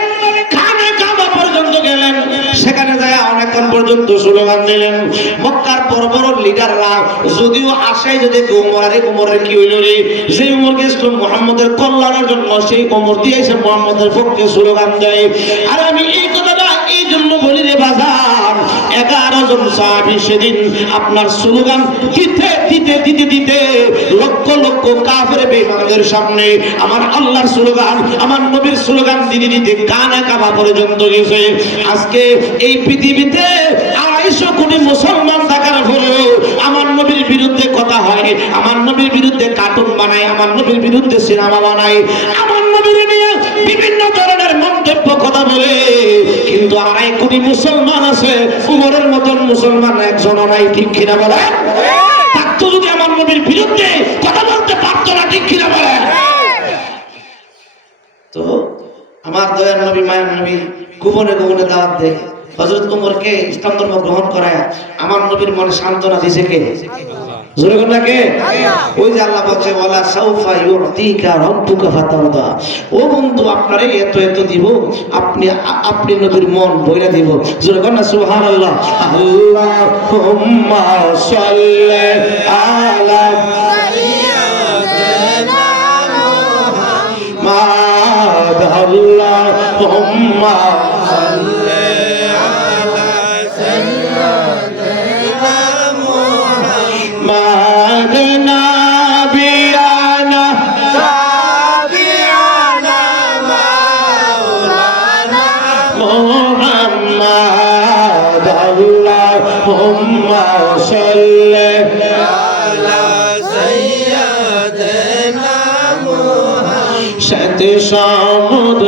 খানে কাবা পর্যন্ত গেলেন। সেখানে যায় অনেকক্ষণ পর্যন্ত স্লোগান দিলেন। মক্কার বড় বড় লিডাররা যদিও আশায় যদি উমরের কি হইল রে, সেই উমরকে মুহাম্মদের কল্যাণের জন্য সেই উমর দিয়ে এসে মুহাম্মদের পক্ষে স্লোগান দেয়। আর আমি এই কথাটা এই জন্য বলি রে বাজার, 11 জন সাহাবী সেদিন আপনার স্লোগান দিতে দিতে দিতে দিতে লক্ষ লক্ষ কাফের বেঈমানদের সামনে আমার আল্লাহর স্লোগান, আমার নবীর স্লোগান দিতে দিতে কানে কাবা পর্যন্ত গেছে। আজকে এই পৃথিবীতে 250 কোটি মুসলমান থাকার পরেও আমার নবীর বিরুদ্ধে কথা হয়, আমার নবীর বিরুদ্ধে কার্টুন বানায়, আমার নবীর বিরুদ্ধে সিনেমা বানায়, আমার নবীর নিয়ে বিভিন্ন ধরনের মন্তব্য কথা বলে। কিন্তু 2.5 কোটি মুসলমান আছে, উমরের মতন মুসলমান একজনও নাই। ঠিক কিনা বলে? থাকতো যদি আমার নবীর বিরুদ্ধে কথা বলতে পারতো না। ঠিক কিনা বলে? তো আমার দয়ার নবী, মায়ের নবী গোপনে গোপনে দাওয়াত দেয়। হযরত ওমরকে ইসলাম ধর্ম গ্রহণ করায় আমার নবীর মনে সান্ত্বনা দিয়েছে কে? জোরে কোন কে? ওই যে আল্লাহ বলছে, ওয়ালা সাউফা ইউতিকা রাব্বুকা ফাতারদা। ও বন্ধু, আপনারে এত এত দিব, আপনি নবীর মন বইরা দিব। জোরে কোন সুবহানাল্লাহ। আল্লাহুম্মা সাল্লি আলা সাইয়্যিদিনা মুহাম্মাদ, আল্লাহুম্মা সাল্লি আলা সাইয়্যিদিনা মুহাম্মাদ, নাবিয়ানা সাবিয়ানা মাওলানা মুহাম্মাদ, আল্লাহুম্মা সাল্লি আলা সাইয়্যিদিনা মুহাম্মাদ। সাত সমুদ্র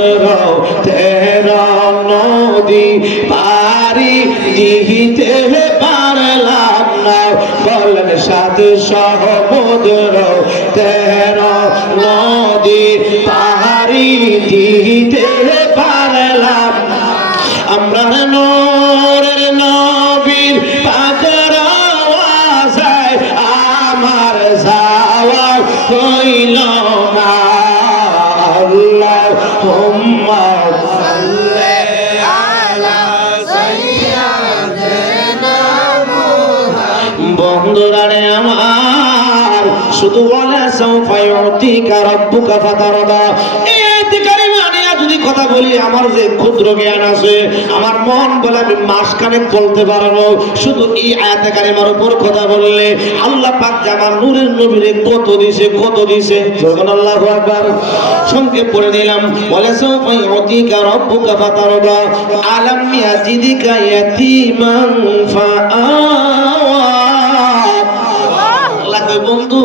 13 নদী পারি দিতে পারলাম না। বলেন, 7 সমুদ্র 13 নদী পারি হইল না আল্লাহুম্মা সাল্লি আলা সাইয়্যিদিনা মুহাম্মদ। বন্ধুরা রে আমার, শুধু ওয়ালা সাউফা ইউতিকা রাব্বুকা ফাতারদা, এই আয়াতে কারিমা নিয়ে যদি কথা বলি, আমার যে ক্ষুদ্র জ্ঞান আছে, আমার মন বলে আমি মাসখানেক বলতে পারবো। শুধু এই আয়াতে কারিমার উপর কথা বললে আল্লাহ পাক যে আমার নূরের নবীরে কত দিছে, কত দিছে। সুবহানাল্লাহু আকবার। সংক্ষেপ পড়ে দিলাম, ওয়ালা সাউফা ইউতিকা রাব্বুকা ফাতারদা, আলাম ইয়াজিদিকা ইয়াতীমান ফাআওয়া। আল্লাহ কয়, বন্ধু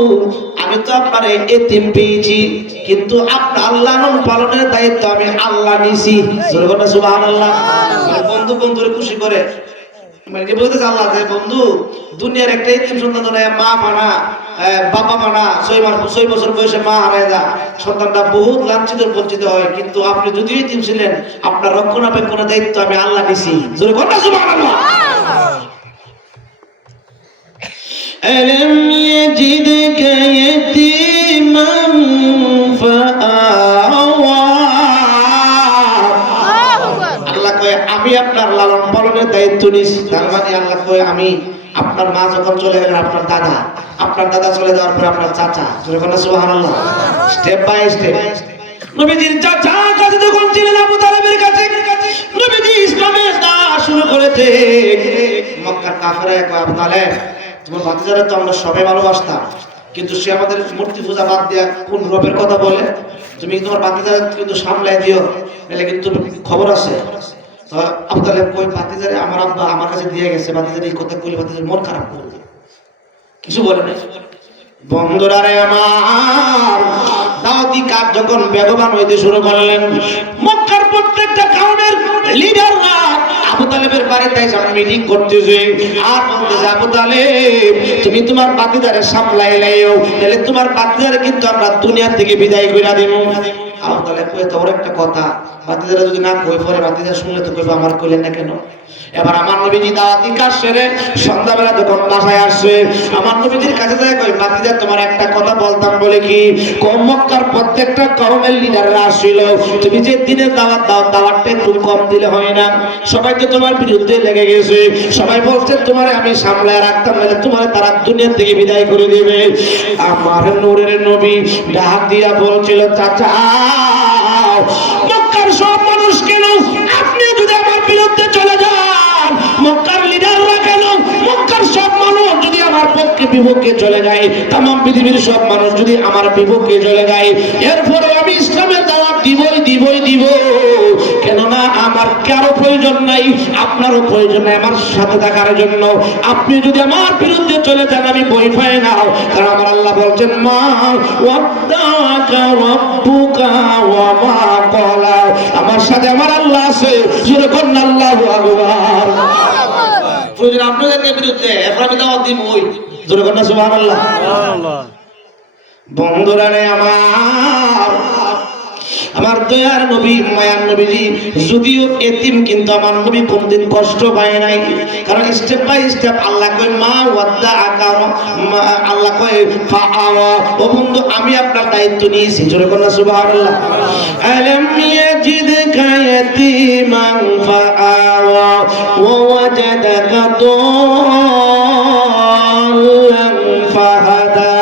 আমি তো আপনার এতিম পেয়েছি, কিন্তু আপনার আল্লাহ পালনের দায়িত্ব আমি আল্লাহ নিছি। সুবহানাল্লাহ। বন্ধু বন্ধুরে খুশি করে মানে কি বলতেছে আল্লাহ যে বন্ধু দুনিয়ার একটা এতিম সন্তান নাই, মা মানা বাবা মানা 6 বছর বয়সে মা হারায় যা, সন্তানটা বহুত লাঞ্ছিত বঞ্চিত হয়, কিন্তু আপনি যদিও এতিম ছিলেন আপনার রক্ষণাবেক্ষণের দায়িত্ব আমি আল্লাহ নিছি। জোরে বল না সুবহানাল্লাহ। ألم يجدك يتيما فآوى। আল্লাহ কয় আমি আপনার লালন পালনের দায়িত্ব নিছি। তার মানে আল্লাহ কয় আমি আপনার মা যখন চলে গেলেন, আপনার দাদা চলে যাওয়ার পরে আপনার চাচা, সুবহানাল্লাহ, স্টেপ বাই স্টেপ নবীজির চাচা কাছে যখন ছিলেন আবু তালেবের কাছে, নবীজি ইসলামের দাওয়াত শুরু করেছে। মক্কার কাফেররা কয়, আবু তালেব তোমার ভাতিজারে তো আমরা সবাই ভালোবাসতাম, কিন্তু সে আমাদের মূর্তি পূজা বাদ দিয়া কোন রবের কথা বলে, তুমি তোমার ভাতিজারে কিন্তু সামলাই দিও, নাহলে কিন্তু খবর আছে। তো আবু তালেব কই, ভাতিজারে আমার আব্বা আমার কাছে দিয়ে গেছে, ভাতিজারে এই কথা কইলে ভাতিজার মন খারাপ করবে, কিছু বলে না। বন্ধুরা রে আমার, দাওয়াতি কাজ যখন বেগবান হইতে শুরু করলেন, মক্কার প্রত্যেকটা কাউনের লিডাররা আবু তালেবের বাড়িতে এসে মিটিং করতেছে, আর বলতেছে আবু তালেব তুমি তোমার ভাতিজারে সামলাই লাইও, তাহলে তোমার ভাতিজারে কিন্তু আমরা দুনিয়া থেকে বিদায় কইরা দেব। আবু তালেব কই, তোর একটা কথা, ভাতিজারে যদি না কই পরে ভাতিজা শুনলে তো কইবা আমার কইলেন না কেন। এবার আমার নবীজি দাওয়াতি কাজ সেরে সন্ধ্যাবেলা যখন বাসায় আসছে, আমার নবীজির কাছে যায় কই, ভাতিজা তোমার একটা কথা বলতাম বলে কি, মক্কার প্রত্যেকটা কওমের লিডাররা আসছিল, তুমি যে দিনের দাওয়াত দাও, দাওয়াতটা একটু কম দিলে হয় না, সবাই তো তোমার বিরুদ্ধে লেগে গেছে, সবাই বলছে তোমারে আমি সামলায় রাখতাম, নাহলে তোমারে তারা দুনিয়া থেকে বিদায় করে দেবে। আমার নূরের নবী ডাক দিয়া বলছিল, চাচা মক্কার সব মানুষ কেন আপনি যদি আমার বিরুদ্ধে চলে যান, মক্কার লিডাররা কেন, মক্কার সব মানুষ যদি আমার পক্ষে বিপক্ষে চলে যায়, তাম পৃথিবীর সব মানুষ যদি আমার বিপক্ষে চলে যায়, এরপরে আমি ইসলামের দাওয়াত দিব। কেননা আমার কারো প্রয়োজন নাই, আপনারও প্রয়োজন নাই আমার সাথে থাকার জন্য। আপনি যদি আমার বিরুদ্ধে চলে যান আমি ভয় পাই না, কারণ আমার আল্লাহ বলছেন, মা ওয়াদ্দাকা রাব্বুকা ওয়া মা ক্বালা, আমার সাথে আমার আল্লাহ আছে। জোরে বলুন আল্লাহু আকবার। প্রয়োজন আপনাদের বিরুদ্ধে, এখন আমি দাওয়াত দিব, ওই জোরে বলুন সুবহানাল্লাহ। বন্ধুরা রে আমার দয়ার নবী মায়ার নবীজি যদিও এতিম, কিন্তু আমার নবী কোনদিন কষ্ট পায় নাই, কারণ স্টেপ বাই স্টেপ আল্লাহ কয় মা ওয়াদ্দাআকা, আল্লাহ কয় ফাআওয়া, ও বন্ধু আমি আপনার দায়িত্ব নিয়েছি। জোরে বলুন সুবহানাল্লাহ। আলাম ইয়াজিদকা ইয়াতীমান ফাআওয়া ওয়া ওয়াজাদাকা দাল্লান ফাহাদা।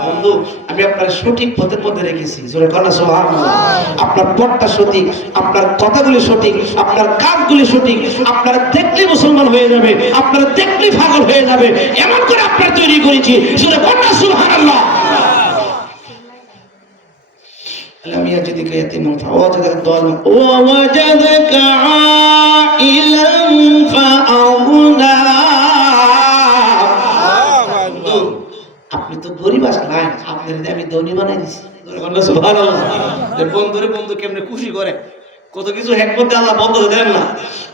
বন্ধু আমি আপনার সঠিক পথে পথে রেখেছি। জোরে বলুন সুবহানাল্লাহ। আপনার পথটা সঠিক, আপনার কথাগুলি সঠিক, আপনার কাজগুলি সঠিক, আপনারা দেখলে মুসলমান হয়ে যাবে, আপনারা দেখলে পাগল হয়ে যাবে, এমন করে আপনার তৈরি করেছি। জোরে বলুন সুবহানাল্লাহ। আলাম ইয়াজিদকা ইয়াতীমান ফাওয়াজাদাকা দাল্লান ওয়া ওয়াজাদাকা আইলান ফাআগনা। আপনি তো গরিব আসলেন, আপনার আমি ধনী বানাই দিছি। সুবহানাল্লাহ। বন্ধুরে বন্ধু কেমনে খুশি করে, কত কিছু হিকমত আল্লাহ বন্ধ দেন না।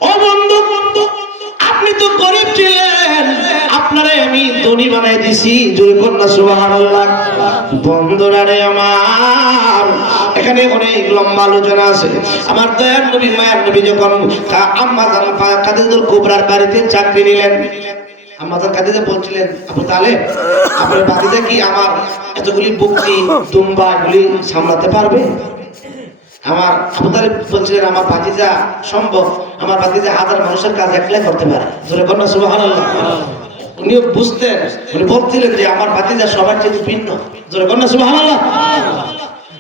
ও বন্ধু আপনি তো গরিব ছিলেন, আপনারে আমি ধনী বানাই দিছি। জোরে বলুন সুবহানাল্লাহ। বন্ধুরা রে আমার, এখানে অনেক লম্বা আলোচনা আছে। আমার দয়ার নবী মায়ার নবী যখন আম্মা জান খাদিজাতুল কুবরার বাড়িতে চাকরি নিলেন, আমাদের খাদিজা বলছিলেন, আবু তালেব আপনার ভাতিজা কি আমার এতগুলি বকরি দুম্বা এগুলি সামলাতে পারবে? আমার আবু তালেব বলছিলেন, আমার ভাতিজা সম্ভব, আমার ভাতিজা হাজার মানুষের কাজ একলাই করতে পারে। জোরে কন্যা সুবহানাল্লাহ। উনিও বুঝতেন, উনি বলছিলেন যে আমার ভাতিজা সবার চেয়ে ভিন্ন। জোরে কন্যা সুবহানাল্লাহ।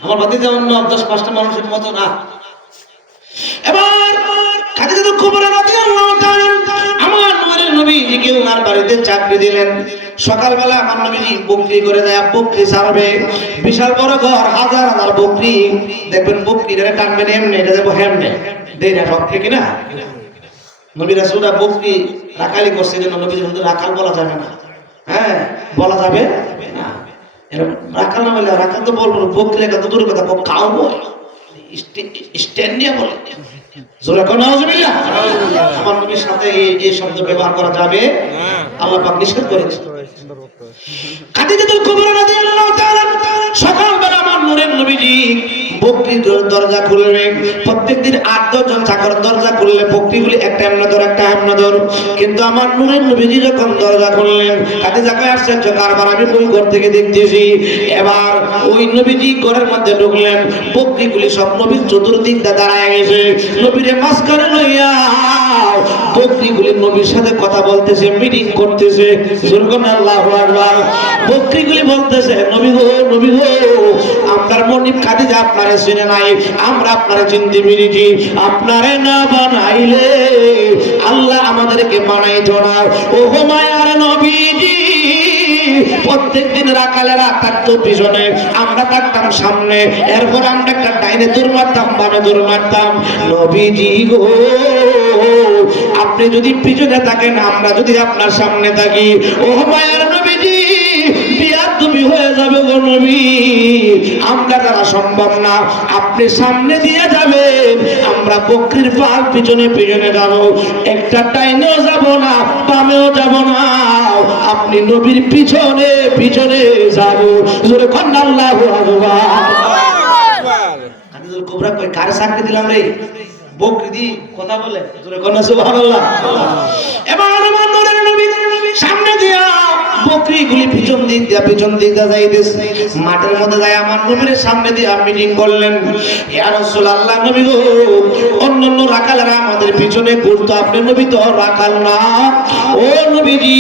আমার ভাতিজা অন্য 10-5টা মানুষের মতো না। এবার খাদিজা কুবরা রাদিয়াল্লাহু তাআলা আমার নূরের নবীজিকে ওনার বাড়িতে চাকরি দিলেন। সকালবেলা আমার নবীজি বকরি করে যায়, বকরি ছাড়বে, বিশাল বড় ঘর, হাজার হাজার বকরি। দেখবেন বকরিটা টানবেন এমনি, এটা যাবো হেমনে দেই না, সব ঠিক না? নবী রাসূলরা বকরি রাখালি করছে, যেন নবীজি বলতে রাখাল বলা যাবে না। হ্যাঁ, বলা যাবে না, এরকম রাখাল না বলে, রাখাল তো বলবো, বকরি কত দূর কথা, কাউ বলে স্ট্যান্ড নিয়ে বলে। জোরে কোন নাউজুবিল্লাহ। আমার নবীর সাথে এই শব্দ ব্যবহার করা যাবে না, আল্লাহ পাক নিষেধ করেছে। খাদিজাতুল কুবরা রাদিয়াল্লাহু তাআলা সকালবেলা আমার নূরের নবীজি বকরির দরজা খুলবে। প্রত্যেকদিন 8-10 জন চাকর দরজা খুললে বকরিগুলি একটা এমন ধর একটা এমন ধর, কিন্তু আমার নূরের নবীজি যখন দরজা খুললেন, খাদিজা কয় আশ্চর্য কারবার, আমি ওই ঘর থেকে দেখতেছি। এবার ওই নবীজি ঘরের মধ্যে ঢুকলেন, বকরিগুলি সব নবীর চতুর্দিক দিয়ে দাঁড়ায় গেছে। নবীরে মাঝখানে লইয়া বকরিগুলি নবীর সাথে কথা বলতেছে, মিটিং করতেছে। আল্লাহু আকবার। বকরিগুলি বলতেছে, নবী গো, নবী গো, আপনার মনিব খাদিজা আপনারে চিনে নাই, আমরা আপনারে চিনতে পেরেছি। আপনারে না বানাইলে আল্লাহ আমাদেরকে বানাইতো না। ও মায়ার নবীজি, প্রত্যেকদিন রাখালেরা থাকতো পিছনে, আমরা থাকতাম সামনে, এরপর আমরা একটা ডাইনে দৌড় মারতাম, বামে দৌড় মারতাম। নবীজি গো, আপনি যদি পিছনে থাকেন, আমরা যদি আপনার সামনে থাকি, ও মায়ার নবীজি বিয়াদবি হয়ে যাবে গো নবী, আমরা দ্বারা সম্ভব না। আপনি সামনে দিয়ে যাবেন, আমরা বকরির পাল পিছনে পিছনে যাব, একটা ডাইনেও যাব না, বামেও যাব না, আপনি নবীর পিছনে পিছনে যাব। জোরে কন্না আল্লাহু আকবার। খাদিজাতুল কুবরা কই কারে চাকরি দিলাম রে? বকরি দি কথা বলে। জোরে কন্না সুবহানাল্লাহ। এবার আমার নূরের নবী সামনে দিয়া বকরিগুলি পিছন দিক দিয়া যাইতেছে। মাঠের মধ্যে যায় আমার নবীর সামনে দিয়ে মিটিং করলেন, ইয়া রাসূলুল্লাহ, নবী গো, অন্যান্য রাখালেরা আমাদের পিছনে ঘুরতো, আপনি নবী তো রাখাল না। ও নবীজি,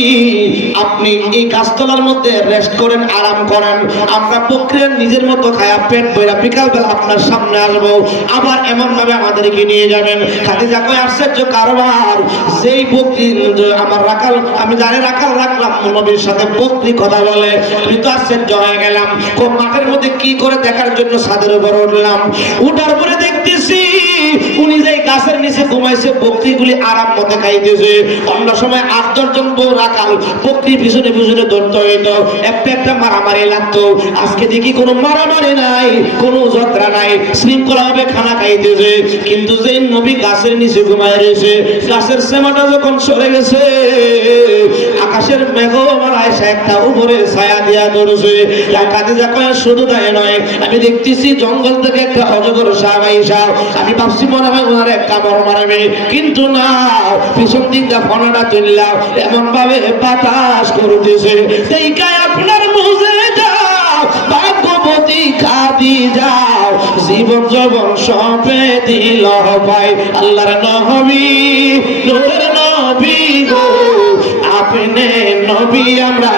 আপনি এই গাছতলার মধ্যে রেস্ট করেন, আরাম করেন, আমরা বকরির নিজের মতো খায়া পেট ভরা বিকাল বেলা আপনার সামনে আসবো, আবার এমন ভাবে আমাদেরকে নিয়ে যাবেন। খাদিজা কয় আশ্চর্য কারবার, যেই বকরি আমার রাখাল, আমি জানি রাখাল রাখলাম, নবীর সাথে বকরি কথা বলে, আমি তো আশ্চর্য হয়ে গেলাম। মাঠের মধ্যে কি করে দেখার জন্য ছাদের উপর উঠলাম, উঠার পরে দেখতেছি উনি যে গাছের নিচে ঘুমাইছে, বকরিগুলি আরাম মতে খাইতেছে। অন্য সময় 8-10 জন বউ রাখাল বকরি পিছনে পিছনে ধরতে হইতো, একটা একটা মারামারি লাগতো। আজকে দেখি কোনো মারামারি নাই, কোনো ঝগড়া নাই, শৃঙ্খলা ভাবে খানা খাইতেছে। কিন্তু যে নবী গাছের নিচে ঘুমায় রয়েছে, গাছের সেমাটা যখন সরে গেছে, আকাশের মেঘমালা এসে একটা উপরে ছায়া দিয়া ধরছে। খাদিজা কয় শুধু তাই নয়, আমি দেখতেছি জঙ্গল থেকে একটা অজগর সাপ আইসা, আমি ভাবছি মনে হয় ওনার একটা বড় মারবে, কিন্তু না, পিছন দিক দিয়ে ফনাটা তুললা এমন ভাবে বাতাস করতেছে, সেই গায়ে আপনার মুজে যাও ভাগ্যবতী খাদিজা, জীবন যৌবন সঁপে দিল ভাই আল্লাহর নবী, নূরের নবী গো, আপনি নবী, আমরা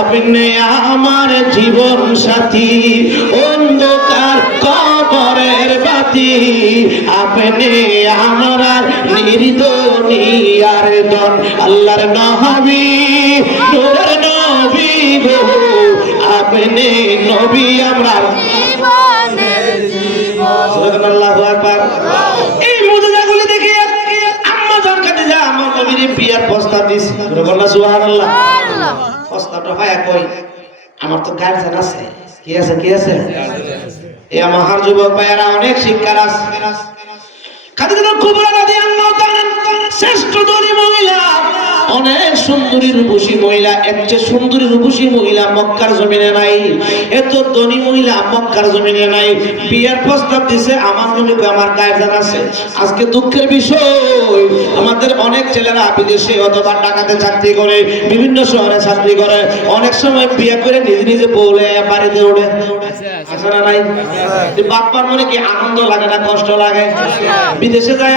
আপনি আমার জীবন সাথী, অন্ধকার কবরের বাতি, আপনি আমার নির্দনিয়ার দন, আল্লাহর নবী, নূরের নবী গো, আপনি নবী, আমরা আল্লাহু আকবার। এই মুজিজাগুলি দেখে আম্মা জান খাদিজা আমার নবীর বিয়ার প্রস্তাব দিয়েছে। সুবহানাল্লাহ। প্রস্তাবটা হয় কই, আমার তো গার্জেন আছে, কি আছে, কি আছে, এই আমার যুবক ভাইয়েরা অনেক শিক্ষার আছে। খাদিজাতুল কুবরা রাদিয়াল্লাহু তাআলা শ্রেষ্ঠ ধনী মহিলা, অনেক সুন্দরী রূপসী মহিলা, এর চেয়ে সুন্দরী রূপসী মহিলা মক্কার জমিনে নাই, এত ধনী মহিলা মক্কার জমিনে নাই। বিয়ের প্রস্তাব দিছে আমার নবী, আমার গায়ে জানা আছে। আজকে দুঃখের বিষয়, আমাদের অনেক ছেলেরা বিদেশে অথবা ঢাকাতে চাকরি করে, বিভিন্ন শহরে চাকরি করে, অনেক সময় বিয়ে করে নিজে নিজে বলে বাড়িতে ওঠে। আছে না নাই? বাপ্পার মনে কি আনন্দ লাগে না কষ্ট লাগে? বিদেশে যায়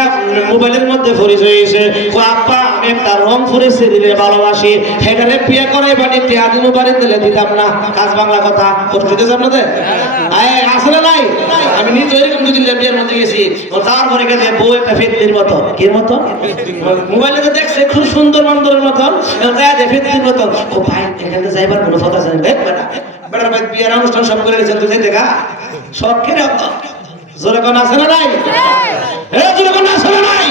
মোবাইলের মধ্যে পরিচয় হয়েছে, ও আব্বা আমি একটা রং ফুরেছে দিলে ভালোবাসি, সেখানে বিয়ে করে বাড়ি টিয়া দিনও বাড়ি দিলে দিতাম না। কাজ বাংলা কথা কষ্ট দিতেছে আপনাদের? আছে না নাই? আমি নিজে এরকম দুদিন বিয়ের মধ্যে গেছি, তারপরে গেছে বউ একটা ফেতনির মতো, কি মতো মোবাইলে দেখছে খুব সুন্দর বান্দরের মতন, ফেতনির মতন। ও ভাই এখানে যাইবার কোনো কথা জানি বেটা বেটার ভাই বিয়ের অনুষ্ঠান সব করে গেছেন, তুই দেখা সব কেন জোরে কোন আছে না নাই? জোরে কোন আছে না নাই?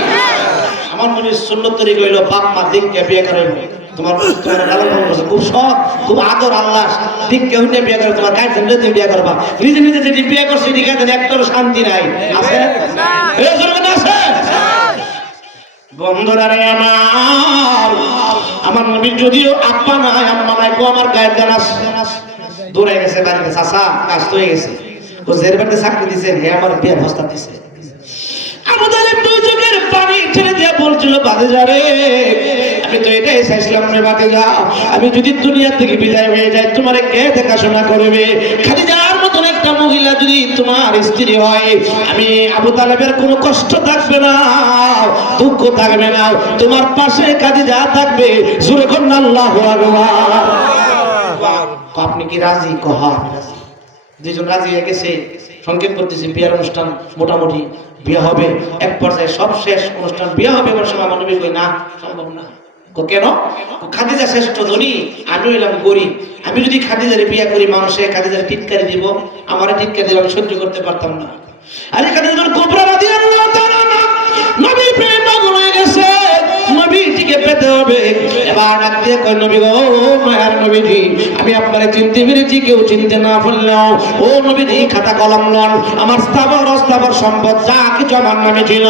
আমার মনে সুন্নত তৈরি হইল বাপ মা দিককে বিয়ে করে, তোমার খুব শখ খুব আদর আল্লাহ দিককে হইলে বিয়ে করে, তোমার গার্জেন তুমি বিয়ে করবা। নিজে নিজে যেটি বিয়ে করছে একটার শান্তি নাই। আছে জোরে কোন আছে? বন্ধুরা রে আমার নবীর যদিও আব্বা নাই আম্মা নাই, আমার গায়ের জানা দূরে গেছে বাড়িতে, চাচা কাজ তো হয়ে গেছে, ও জের বাড়িতে চাকরি দিছে, হে আমার বিয়ের প্রস্তাব দিছে। আমাদের দুই চোখের পানি ছেড়ে দিয়ে বলছিল বাতিজা রে, আমি তো এটাই চাইছিলাম রে বাতিজা, আমি যদি দুনিয়া থেকে বিদায় হয়ে যাই তোমার কে দেখাশোনা করবে? খাদিজার মতন একটা মহিলা যদি তোমার স্ত্রী হয়, আমি আবু তালেবের কোনো কষ্ট থাকবে না, দুঃখ থাকবে না, তোমার পাশে খাদিজা থাকবে। জোরে কোন আল্লাহু আকবার। আপনি কি রাজি? কহা রাজি। দুইজন রাজি হয়ে গেছে, সংকেত করতেছে বিয়ের অনুষ্ঠান মোটামুটি বিয়ে হবে, এক পর্যায়ে সব শেষ অনুষ্ঠান বিয়ে হবে, এবার সময় নবী কই না সম্ভব না। কেন? খাদিজা শ্রেষ্ঠ ধনী, আমি হইলাম গরিব, আমি যদি খাদিজার বিয়ে করি মানুষে খাদিজার টিটকারি দিব, আমার টিটকারি দিব, আমি সহ্য করতে পারতাম না। আরে খাদিজা কুবরা রাদিয়াল্লাহু তাআলা নবী প্রেমে পাগল হয়ে গেছে, নবীজিকে পেতে হবে। এবার ডাক দিয়ে কই নবী গো মায়ার নবীজি, আমি আপনারে চিনতে পেরেছি, কেউ চিনতে না পারলেও ও নবীজি খাতা কলম লন, আমার স্থাবর অস্থাবর সম্পদ যা কিছু আমার নামে ছিল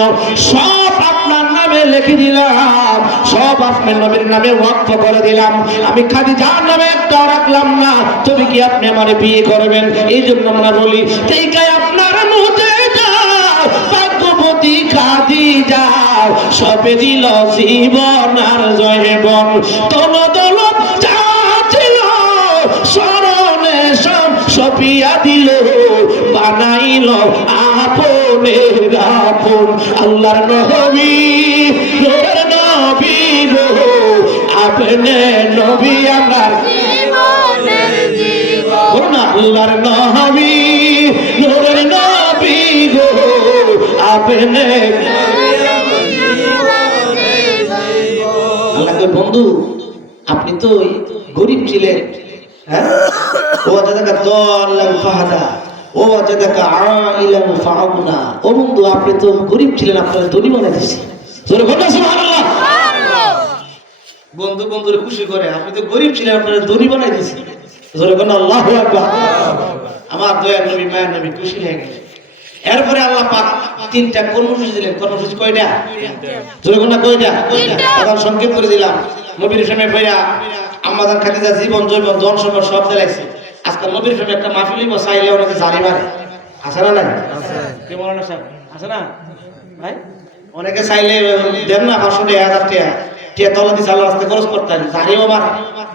সব আপনার নামে লিখে দিলাম, সব আপনার নবীর নামে ওয়াকফ করে দিলাম, আমি খাদিজার নামে একটা রাখলাম না। তুমি কি আপনি আমারে বিয়ে করবেন? এই জন্য আমরা বলি তেইকাই আপনার মুহূর্তে ভাগ্যবতী খাদিজা সবে দিল জীবন আর জয়বন, তন দৌলত যা ছিল স্মরণে সব সপিয়া দিল, বানাইল আপনের আপন। আল্লাহর নবী নূরের নবী গো, আপনি নবী আমার জীবনের জীবন। আল্লাহর নবী নূরের নবী গো, আপনি আল্লাহর বন্ধু। আপনি তো গরিব ছিলেন, হ্যাঁ? ও জাদাকা দাল্লান ফাহাদা ও জাদাকা আইলান ফাআবনা। ও বন্ধু আপনি তো গরিব ছিলেন, আপনার ধনী বানাই দিয়েছি। জোরে বলো সুবহানাল্লাহ। বন্ধু বন্ধুরে খুশি করে, আপনি তো গরিব ছিলেন, আপনার ধনী বানাই দিয়েছি। জোরে বলো আল্লাহু আকবার। আমার দয়ার নবী মায়ের নবী খুশি হয়ে গেলেন। এরপরে আল্লাহ পাক তিনটা কর্মসূচি দিলেন। কর্মসূচি কয়টা? জোরে বলো কয়টা? তখন সংকেত করে দিলাম নবীর প্রেমে পড়া আম্মাজান খাদিজা জীবন জৈবন ধন সম্পদ সব দিলাইছে। আজকাল নবীর প্রেমে একটা মাহফিল বসাইলে অনেকে জারি মারে, আছে না নাই? কি বলেন না স্যার? আছে না ভাই? অনেকে চাইলে দেন না 500 টাকা 1000 টাকা টিয়া তলা দিয়ে আল্লাহর রাস্তায় খরচ করতে হয়, জারিও মার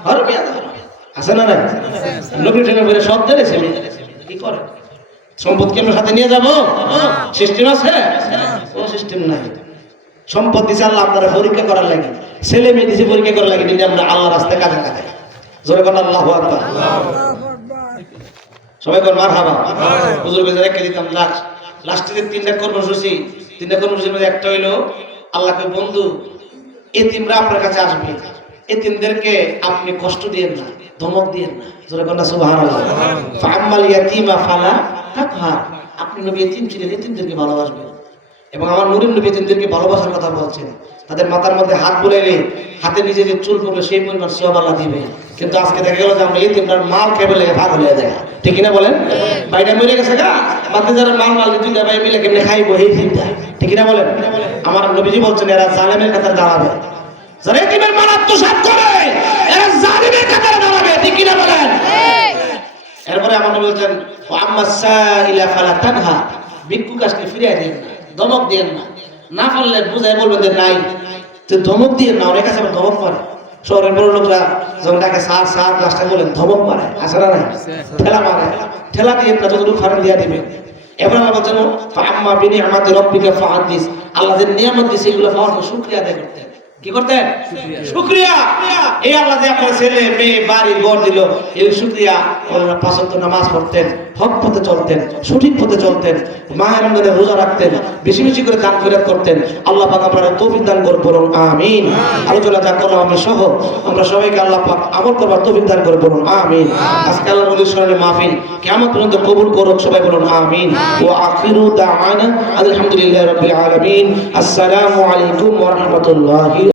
ঘর বিয়া আছে না নাই? নবীর প্রেমে পড়ে সব দিলাইছে, কি করে? সম্পদ কি আমরা সাথে নিয়ে যাবো? সিস্টেম আছে? কোন সিস্টেম নাই। সম্পদ দিছে আল্লাহ আপনারা পরীক্ষা করার লাগে, ছেলে মেয়ে দিছে পরীক্ষা করার লাগে, যদি আমরা আল্লাহ রাস্তায় কাজে কাটাই। জোরে বলেন আল্লাহু আকবার। সবাই বল মারহাবা। হুজুর বেজার রেখে দিতাম লাস্টে তিনটা কর্মসূচি, মধ্যে একটা হইলো আল্লাহকে বন্ধু এতিমরা আপনার কাছে আসবে, এতিমদেরকে আপনি কষ্ট দিয়েন না, ধমক দিয়েন না। জোরে বলেন সুবহানাল্লাহ। ফাআম্মাল ইয়াতীমা ফালা তাকহার। আপনি নবী এতিম ছিলেন, এতিমদেরকে ভালোবাসবেন। এবং আমার নূরের নবী এতিমদেরকে ভালোবাসার কথা বলছেন। তাদের মাথার মধ্যে হাত বুলাইলে হাতে নিজে যে চুল পড়বে সেই পরিমাণ সওয়াব আল্লাহ দিবে। কিন্তু আজকে দেখা গেল যে আমরা এতিমটার মাল খেয়ে বলে ভাগ হয়ে যায়, ঠিক কিনা বলেন? বাইটা মরে গেছে গা, বাকি যারা মাল দুইটা ভাই মিলে কেমনে খাইবো এই চিন্তা, ঠিক কিনা বলেন? আমার নবীজি বলছেন এরা জালেমের কাতার দাঁড়াবে, যারা এতিমের মাল আত্মসাৎ করে এরা জালিমের কাতারে দাঁড়াবে, ঠিক কিনা বলেন? এরপরে আমার নবী বলছেন আম্মা সাইলা ফালা তানহা, ভিক্ষুক আসলে ফিরিয়ে দেন না, ধমক দেন না, না পারলে বুঝাই বলবেন যে নাই, তো ধমক দিয়ে না, অনেক কাছে ধমক মারে। শহরের বড় লোকরা যখন তাকে সার সার রাস্তা বলেন ধমক মারে, আসে না? ঠেলা মারে, ঠেলা দিয়ে না, যতটুকু ফারেন দিয়ে দিবেন। এবার আল্লাহ বলছেন আম্মা বিনিআমাতি রাব্বিকা ফাহাদিস, আল্লাহ যে নিয়ামত দিয়েছে এগুলো পাওয়ার পর শুকরিয়া আদায় করতেন। কি করতেন? শুকরিয়া। এই আল্লাহ যে আপনার ছেলে মেয়ে বাড়ি ঘর দিল, এই শুকরিয়া। ওনারা পাঁচ ওয়াক্ত নামাজ পড়তেন, হক পথে চলতেন, সঠিক পথে চলতেন, মাহে রমজানে রোজা রাখতেন, বেশি বেশি করে দান খয়রাত করতেন। আল্লাহ পাক আপনারা তৌফিক দান করে বলুন আমিন। আলোচনা যা করলাম আমি সহ আমরা সবাইকে আল্লাহ পাক আমল করবার তৌফিক দান করে বলুন আমিন। আজকে আল্লাহর ওলির স্মরণে মাহফিল কিয়ামত পর্যন্ত কবুল করুক, সবাই বলুন আমিন। ওয়া আখিরু দাওয়ানা আলহামদুলিল্লাহি রাব্বিল আলামিন। আসসালামু আলাইকুম ওয়া রাহমাতুল্লাহি